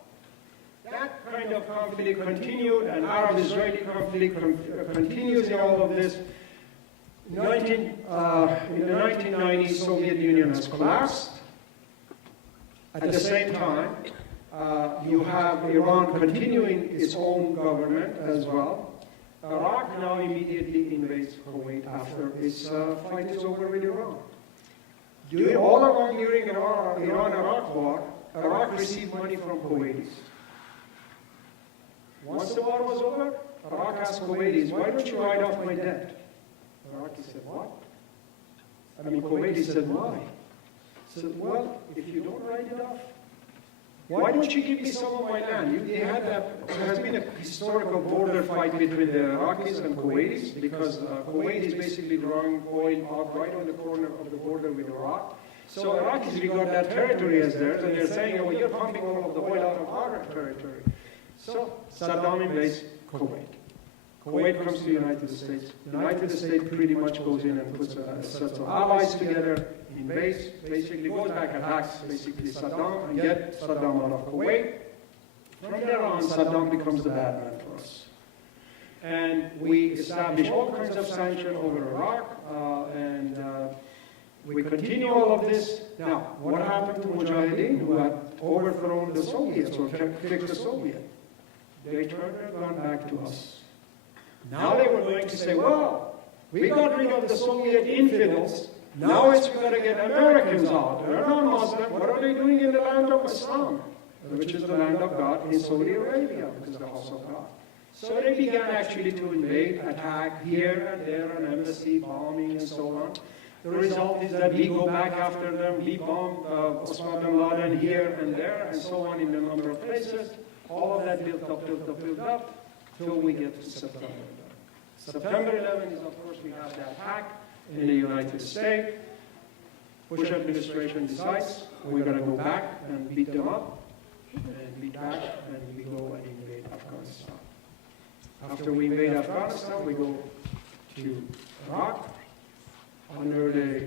that kind of conflict continued, and Arab-Israeli conflict continues in all of this. In the 1990s, Soviet Union has collapsed. At the same time, you have Iran continuing its own government as well. Iraq now immediately invades Kuwait after its fight is over with Iran. All along during Iran-Iraq war, Iraq received money from Kuwaitis. Once the war was over, Iraq asked Kuwaitis, why don't you write off my debt? Iraqi said, what? Kuwaiti said, why? He said, well, if you don't write it off, why don't you give me some of my land? There has been a historical border fight between the Iraqis and Kuwaitis, because Kuwait is basically drawing oil out right on the corner of the border with Iraq. So Iraqis regard that territory as theirs, and they're saying, well, you're pumping all of the oil out of our territory. So Saddam invades Kuwait. Kuwait comes to the United States. The United States pretty much goes in and puts a set of allies together, invades, basically goes back and attacks basically Saddam and get Saddam out of Kuwait. From there on, Saddam becomes the bad man for us. And we establish all kinds of sanctions over Iraq, and we continue all of this. Now, what happened to Mujahideen who had overthrown the Soviets or kicked the Soviets? They turned their gun back to us. Now they were going to say, well, we got rid of the Soviet infidels, now we're going to get Americans out. They're not Muslim. What are they doing in the land of Islam, which is the land of God in Saudi Arabia, which is the house of God. So they began actually to invade, attack here and there, an embassy, bombing, and so on. The result is that we go back after them, we bomb Osama bin Laden here and there, and so on in a number of places. All of that built up, till we get to September 11. September 11 is, of course, we have the attack in the United States. Bush administration decides we're going to go back and beat them up, and beat back, and we go and invade Afghanistan. After we invade Afghanistan, we go to Iraq under the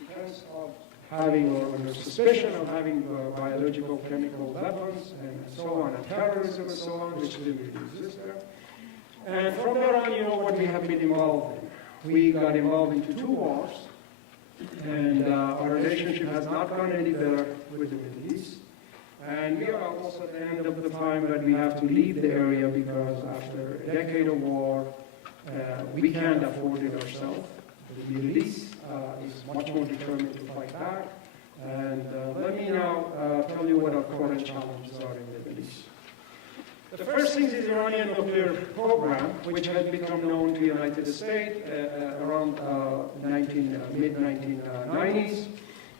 defense of having, or under suspicion of having biological, chemical weapons, and so on, and terrorism and so on, which didn't really exist there. And from there on, you know what we have been involved in. We got involved into 2 wars, and our relationship has not gone any better with the Middle East. And we are almost at the end of the time that we have to leave the area, because after a decade of war, we can't afford it ourselves. The Middle East is much more determined to fight back. And let me now tell you what our current challenges are in the Middle East. The first thing is the Iranian nuclear program, which has become known to the United States around mid-1990s.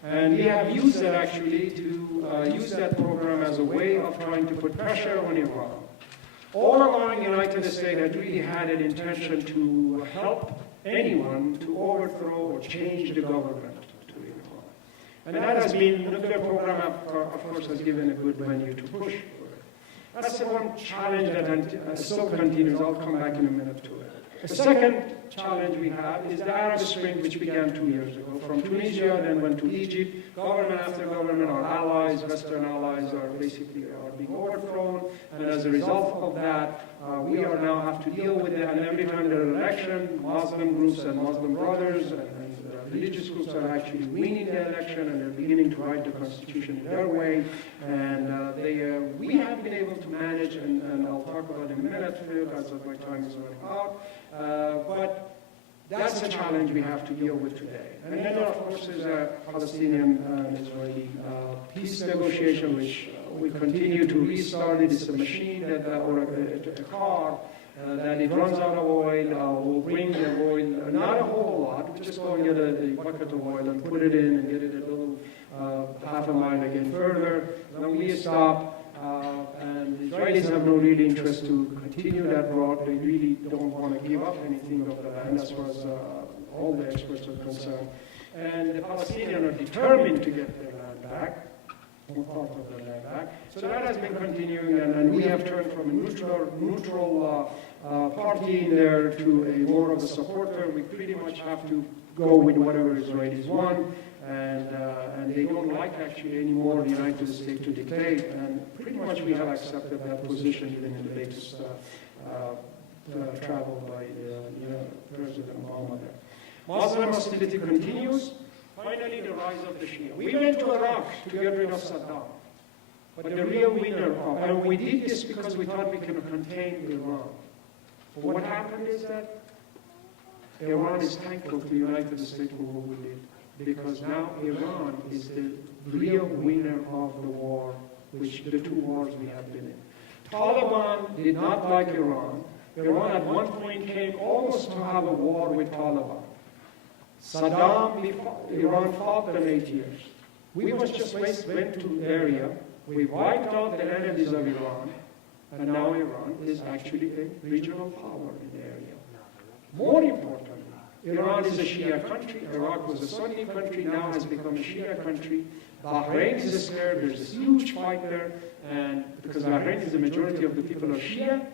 And we have used that actually to use that program as a way of trying to put pressure on Iran. All along, the United States had really had an intention to help anyone to overthrow or change the government to Iran. And that has been, the nuclear program, of course, has given a good venue to push for it. That's the one challenge that still continues. I'll come back in a minute to it. The second challenge we have is the Arab Spring, which began 2 years ago. From Tunisia, then went to Egypt. Government after government, our allies, Western allies, are being overthrown. And as a result of that, we are now have to deal with it. And every time there are elections, Muslim groups and Muslim brothers and religious groups are actually winning the election, and they're beginning to write the constitution in their way. And we have been able to manage, and I'll talk about it in a minute, as my time is running out. But that's the challenge we have to deal with today. And then, of course, there's a Palestinian and Israeli peace negotiation, which we continue to restart. It is a machine or a car that it runs out of oil. We'll bring the oil, not a whole lot. We just go and get a bucket of oil and put it in and get it a little half a mile again further. Then we stop. and the Israelis have no real interest to continue that route. They really don't want to give up anything of the land as far as all the experts are concerned. And the Palestinians are determined to get their land back, or part of their land back. So that has been continuing, and we have turned from a neutral party in there to a more of a supporter. We pretty much have to go with whatever Israelis want, and they don't like actually anymore the United States to dictate, and pretty much we have accepted that position even in the latest travel by President Obama there. Muslim hostility continues. Finally, the rise of the Shia. We went to Iraq to get rid of Saddam, but the real winner, and we did this because we thought we could contain Iran. But what happened is that Iran is thankful to the United States for what we did, because now Iran is the real winner of the war, which the two wars we have been in. Taliban did not like Iran. Iran at one point came almost to have a war with Taliban. Saddam, Iran fought them 8 years. We just went to the area, we wiped out the enemies of Iran, and now Iran is actually a regional power in the area. More importantly, Iran is a Shia country, Iraq was a Sunni country, now has become a Shia country. Bahrain is scared, there's this huge fight there, and because Bahrain is the majority of the people are Shia,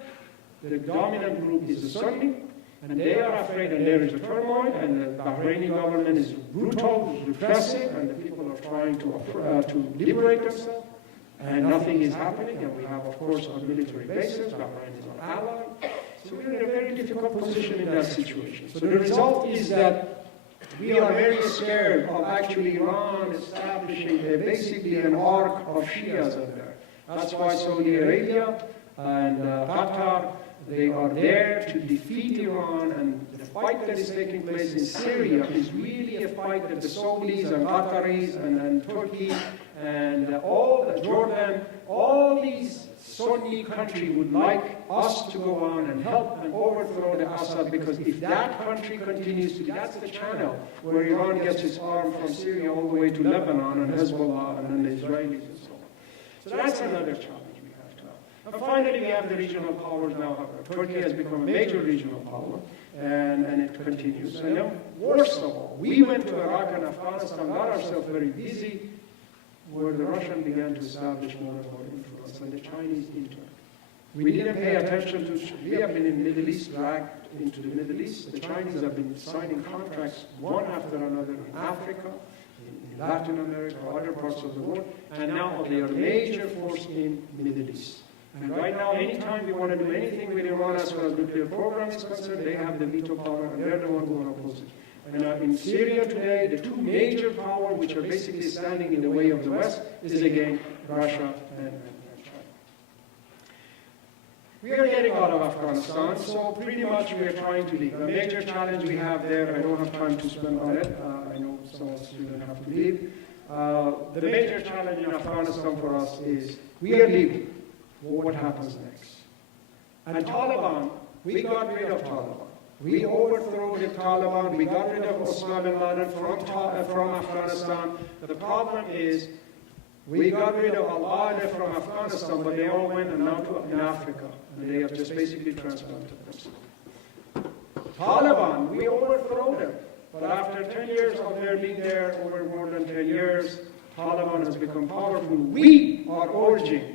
the dominant group is the Sunni, and they are afraid, and there is a turmoil, and the Bahraini government is brutal, repressive, and the people are trying to liberate themselves, and nothing is happening, and we have, of course, our military bases, Bahrain is our ally, so we're in a very difficult position in that situation. So the result is that we are very scared of actually Iran establishing basically an arc of Shias in there. That's why Saudi Arabia and Qatar, they are there to defeat Iran, and the fight that is taking place in Syria is really a fight that the Saudis and Qataris and Turkey and Jordan, all these Sunni countries would like us to go on and help and overthrow the Assad, because if that country continues to, that's the channel where Iran gets its arm from Syria all the way to Lebanon and Hezbollah and then the Israelis and so on. So that's another challenge. And finally, we have the regional powers now. Turkey has become a major regional power, and it continues. And then, worst of all, we went to Iraq and Afghanistan, got ourselves very busy, where the Russians began to establish more and more influence, and the Chinese entered. We didn't pay attention to, we have been in the Middle East, dragged into the Middle East. The Chinese have been signing contracts one after another in Africa, in Latin America, other parts of the world, and now they are a major force in the Middle East. And right now, anytime we want to do anything with Iran as far as nuclear program is concerned, they have the veto power, and they're the ones who are opposing. And in Syria today, the two major powers which are basically standing in the way of the West is again Russia and China. We are getting out of Afghanistan, so pretty much we are trying to leave. A major challenge we have there, I don't have time to spend on it. I know some of you don't have to leave. The major challenge in Afghanistan for us is we are leaving. What happens next? And Taliban, we got rid of Taliban. We overthrew the Taliban. We got rid of Osama bin Laden from Afghanistan. The problem is we got rid of Al-Qaeda from Afghanistan, but they all went and now in Africa, and they have just basically transplanted themselves. Taliban, we overthrew them, but after 10 years of their being there, over more than 10 years, Taliban has become powerful. We are urging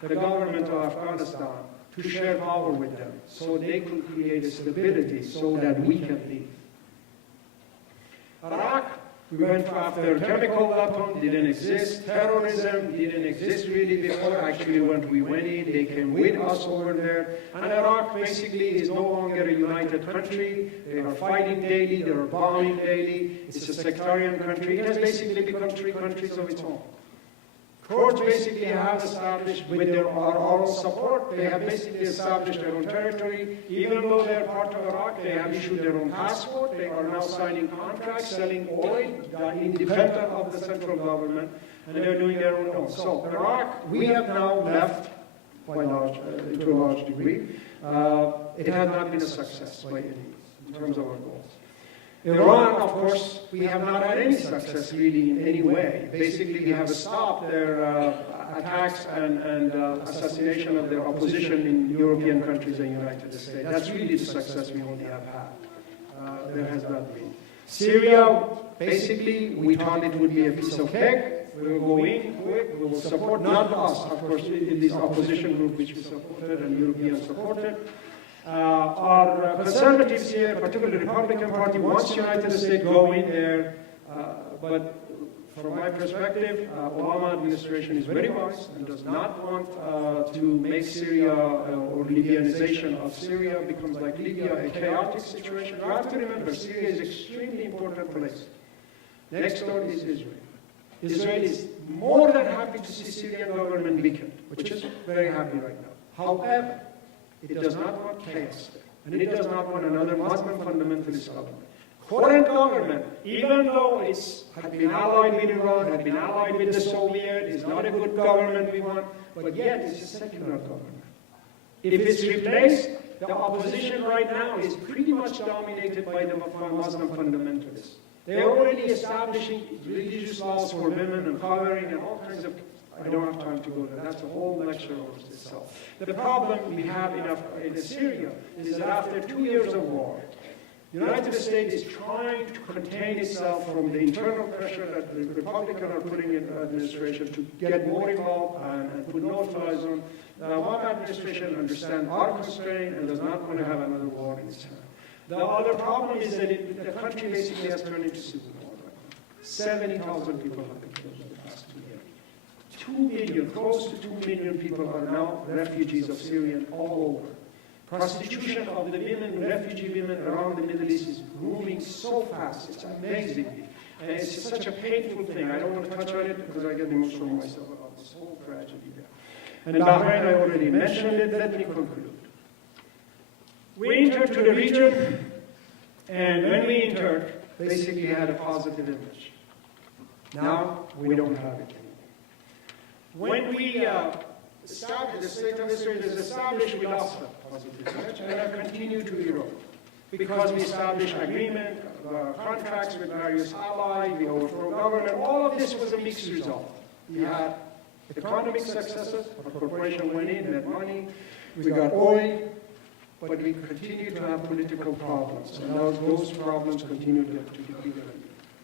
the government of Afghanistan to share power with them so they could create a stability so that we can leave. Iraq, we went after chemical weapons, didn't exist. Terrorism didn't exist really before. Actually, when we went in, they came with us over there. And Iraq basically is no longer a united country. They are fighting daily, they are bombing daily. It's a sectarian country. It has basically become 3 countries of its own. Kurds basically have established, with our own support, they have basically established their own territory. Even though they're part of Iraq, they have issued their own passport. They are now signing contracts, selling oil, independent of the central government, and they're doing their own thing. So Iraq, we have now left to a large degree. It has not been a success by any means in terms of our goals. Iran, of course, we have not had any success really in any way. Basically, we have stopped their attack attacks and assassination of their opposition in European countries and United States. That's really the success we only have had. There has not been. Syria, basically, we thought it would be a piece of cake. We will go in quick, we will support, not us, of course, in this opposition group which we supported and Europeans supported. Our conservatives here, particularly the Republican Party, wants the United States to go in there, but from my perspective, Obama administration is very wise and does not want to make Syria or Libyanization of Syria becomes like Libya, a chaotic situation. You have to remember, Syria is an extremely important place. Next door is Israel. Israel is more than happy to see Syrian government weakened, which is very happy right now. However, it does not want chaos there, and it does not want another Muslim fundamentalist government. Current government, even though it's had been allied with Iran, had been allied with the Soviet, is not a good government we want, but yet it's a secular government. If it's replaced, the opposition right now is pretty much dominated by the Muslim fundamentalists. They're already establishing religious laws for women and covering and all kinds of... I don't have time to go there. That's a whole lecture over itself. The problem we have in Syria is that after 2 years of war, the United States is trying to contain itself from the internal pressure that the Republicans are putting in the administration to get more involved and put no flies on. The Obama administration understands our constraint and does not want to have another war in its hand. The other problem is that the country basically has turned into civil war right now. 70,000 people have been killed in the past 2 years. 2 million, close to 2 million people are now refugees of Syrians all over. Prostitution of the women, refugee women around the Middle East is moving so fast. It's amazing. And it's such a painful thing. I don't want to touch on it because I get emotional myself about this whole tragedy there. And Bahrain, I already mentioned it. Let me conclude. We entered to the region, and when we entered, basically had a positive image. Now, we don't have it anymore. When we started, the state of Israel is established, we lost that positive image, and it continued to erode. Because we established agreement, contracts with various allies, we overthrew government, all of this was a mixed result. We had economic successes, our corporation went in, made money, we got oil, but we continue to have political problems, and those problems continue to get bigger.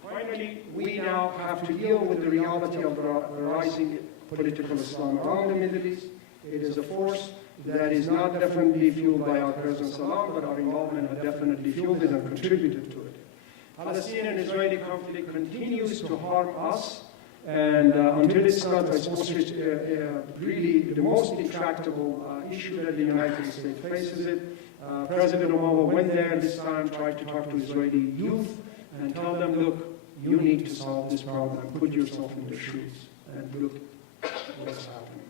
Finally, we now have to deal with the reality of the rising political Islam around the Middle East. It is a force that is not definitely fueled by our presence alone, but our involvement has definitely fueled it and contributed to it. Palestinian-Israeli conflict continues to harm us, and until it's not, I suppose, really the most intractable issue that the United States faces it. President Obama went there this time, tried to talk to Israeli youth and tell them, look, you need to solve this problem and put yourself in their shoes and look what's happening.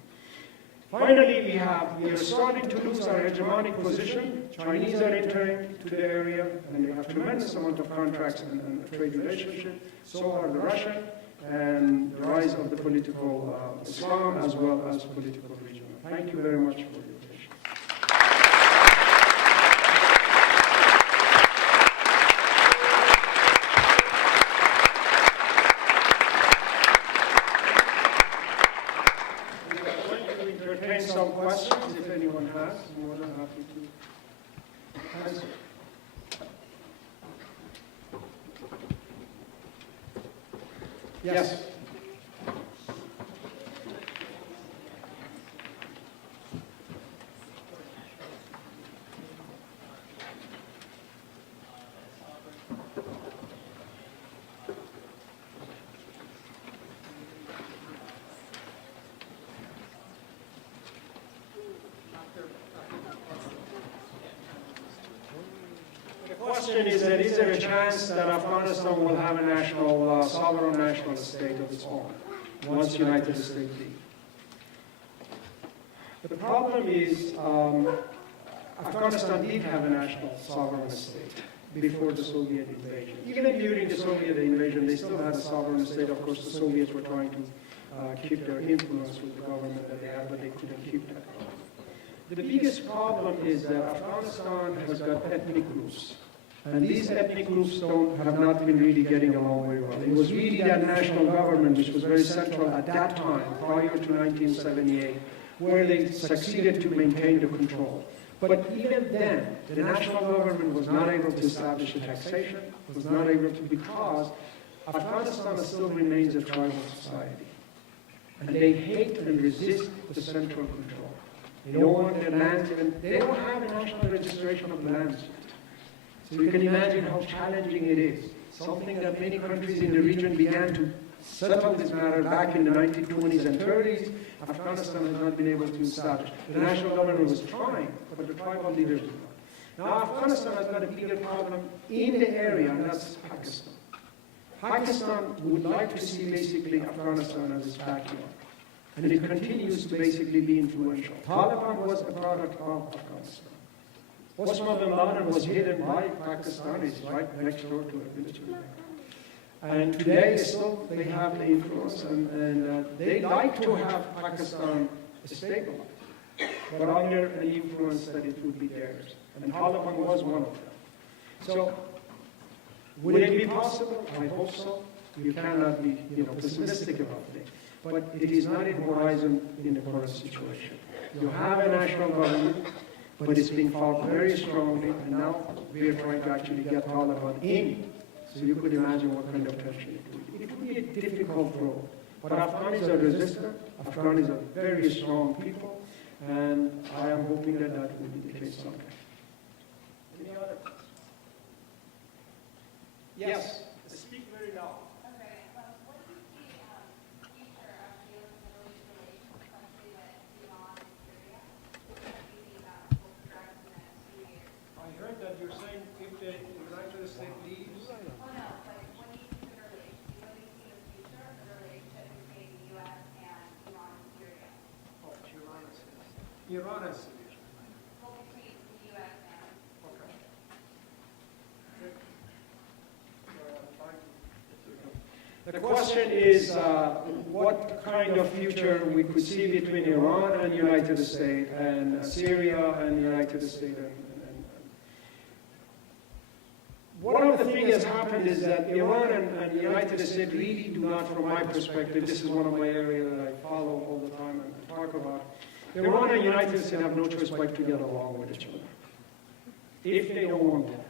Finally, we are starting to lose our hegemonic position. Chinese are entering to the area, and they have tremendous amount of contracts and trade relationship. So are the Russian, and the rise of the political Islam as well as political region. Thank you very much for your attention. Some questions, if anyone has, I'm more than happy to answer. Yes. The question is there a chance that Afghanistan will have a national, sovereign national state of its own once the United States leaves? The problem is Afghanistan did have a national sovereign state before the Soviet invasion. Even during the Soviet invasion, they still had a sovereign state. Of course, the Soviets were trying to keep their influence with the government that they had, but they couldn't keep that. The biggest problem is that Afghanistan has got ethnic groups And these ethnic groups have not been really getting along very well. It was really that national government, which was very central at that time, prior to 1978, where they succeeded to maintain the control. But even then, the national government was not able to establish a taxation, was not able to, because Afghanistan still remains a tribal society. And they hate and resist the central control. They don't want their lands, and they don't have a national registration of lands. So you can imagine how challenging it is. Something that many countries in the region began to settle this matter back in the 1920s and 30s. Afghanistan has not been able to establish. The national government was trying, but the tribal leaders did not. Now Afghanistan has got a bigger problem in the area, and that's Pakistan. Pakistan would like to see basically Afghanistan as its backyard. And it continues to basically be influential. Taliban was a product of Afghanistan. Osama bin Laden was hidden by Pakistanis right next door to a military base. And today still they have the influence, and they like to have Pakistan stabilized, but under an influence that it would be theirs. And Taliban was one of them. So, would it be possible? I hope so. You cannot be pessimistic about it. But it is not in horizon in the current situation. You have a national government, but it's being fought very strongly, and now we are trying to actually get Taliban in. So you could imagine what kind of tension it would be. It would be a difficult road. But Afghans are resistant. Afghans are very strong people, and I am hoping that that will be the case someday. Any other questions? Yes. Speak very loud. Iran is between the U.S. and the question is what kind of future we could see between Iran and the United States, and Syria and the United States. One of the things that's happened is that Iran and the United States really do not, from my perspective, this is one of my areas that I follow all the time and talk about. Iran and the United States have no choice but to get along with each other, if they don't want war.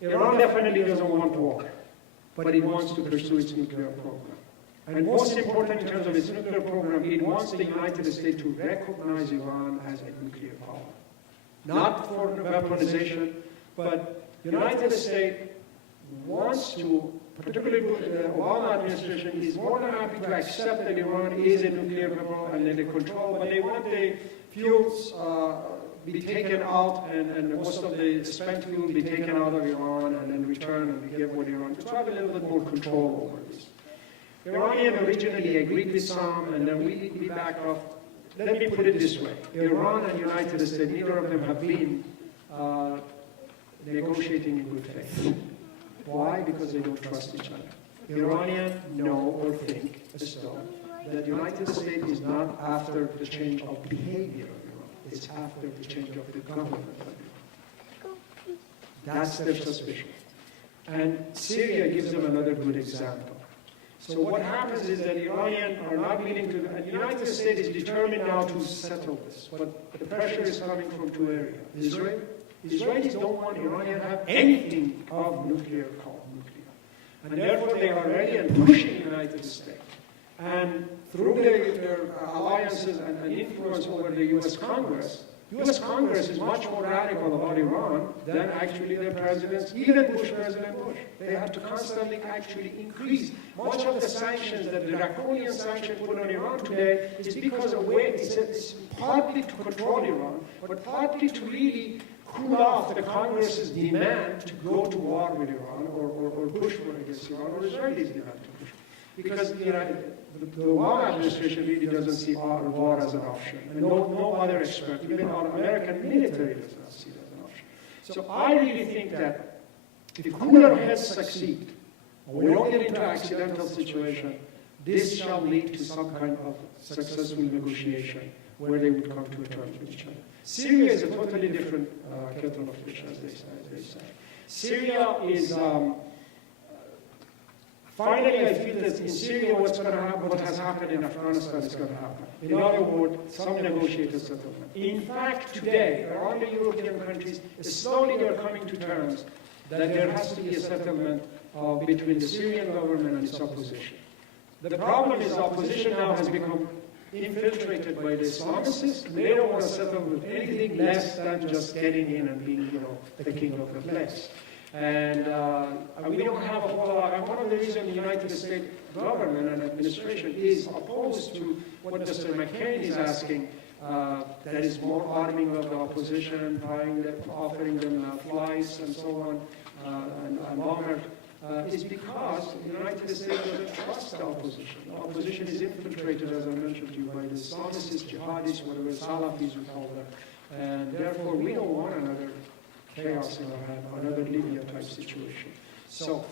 Iran definitely doesn't want war, but it wants to pursue its nuclear program. And most important in terms of its nuclear program, it wants the United States to recognize Iran as a nuclear power. Not for weaponization, but the United States wants to, particularly the Obama administration, is more than happy to accept that Iran is a nuclear power and that they control, but they want the fuels be taken out and most of the spent fuel be taken out of Iran and then returned and give what Iran to have a little bit more control over this. The Iranian originally agreed with some, and then we backed off. Let me put it this way. Iran and the United States, neither of them have been negotiating in good faith. Why? Because they don't trust each other. The Iranians know or think still that the United States is not after the change of behavior of Iran. It's after the change of the government of Iran. That's their suspicion. And Syria gives them another good example. So what happens is that the Iranians are not willing to, and the United States is determined now to settle this, but the pressure is coming from two areas. Israel. Israelis don't want Iran to have anything of nuclear called nuclear. And therefore they are ready and pushing the United States. And through their alliances and influence over the U.S. Congress is much more radical about Iran than actually their presidents, even President Bush. They have to constantly actually increase. Much of the sanctions, the draconian sanctions put on Iran today, is because of way, it's partly to control Iran, but partly to really cool off the Congress's demand to go to war with Iran or push war against Iran, or Israelis demand to push. Because the Obama administration really doesn't see war as an option. And no other expert, even our American military does not see it as an option. So I really think that if cooler heads succeed, or we don't get into an accidental situation, this shall lead to some kind of successful negotiation where they would come to terms with each other. Syria is a totally different kettle of fish, as they say. Syria is, finally I feel that in Syria what's going to happen, what has happened in Afghanistan is going to happen. In other words, some negotiated settlement. In fact, today, around the European countries, slowly they're coming to terms that there has to be a settlement between the Syrian government and its opposition. The problem is the opposition now has become infiltrated by the Islamists. They don't want to settle with anything less than just getting in and being, the king of the place. And we don't have a whole lot. And one of the reasons the United States government and administration is opposed to what Mr. McCain is asking, that is more arming of the opposition, offering them flights and so on, and bombers, is because the United States doesn't trust the opposition. The opposition is infiltrated, as I mentioned to you, by the Islamists, jihadis, whatever Salafis we call them. And therefore, we don't want another chaos in our hand, another Libya type situation. So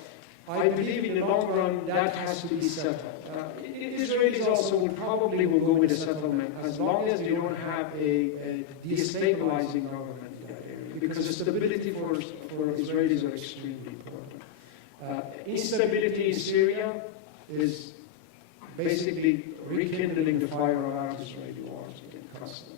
I believe in the long run that has to be settled. Israelis also will probably go with a settlement as long as they don't have a destabilizing government in that area, because the stability for Israelis are extremely important. Instability in Syria is basically rekindling the fire of Arab-Israeli wars constantly.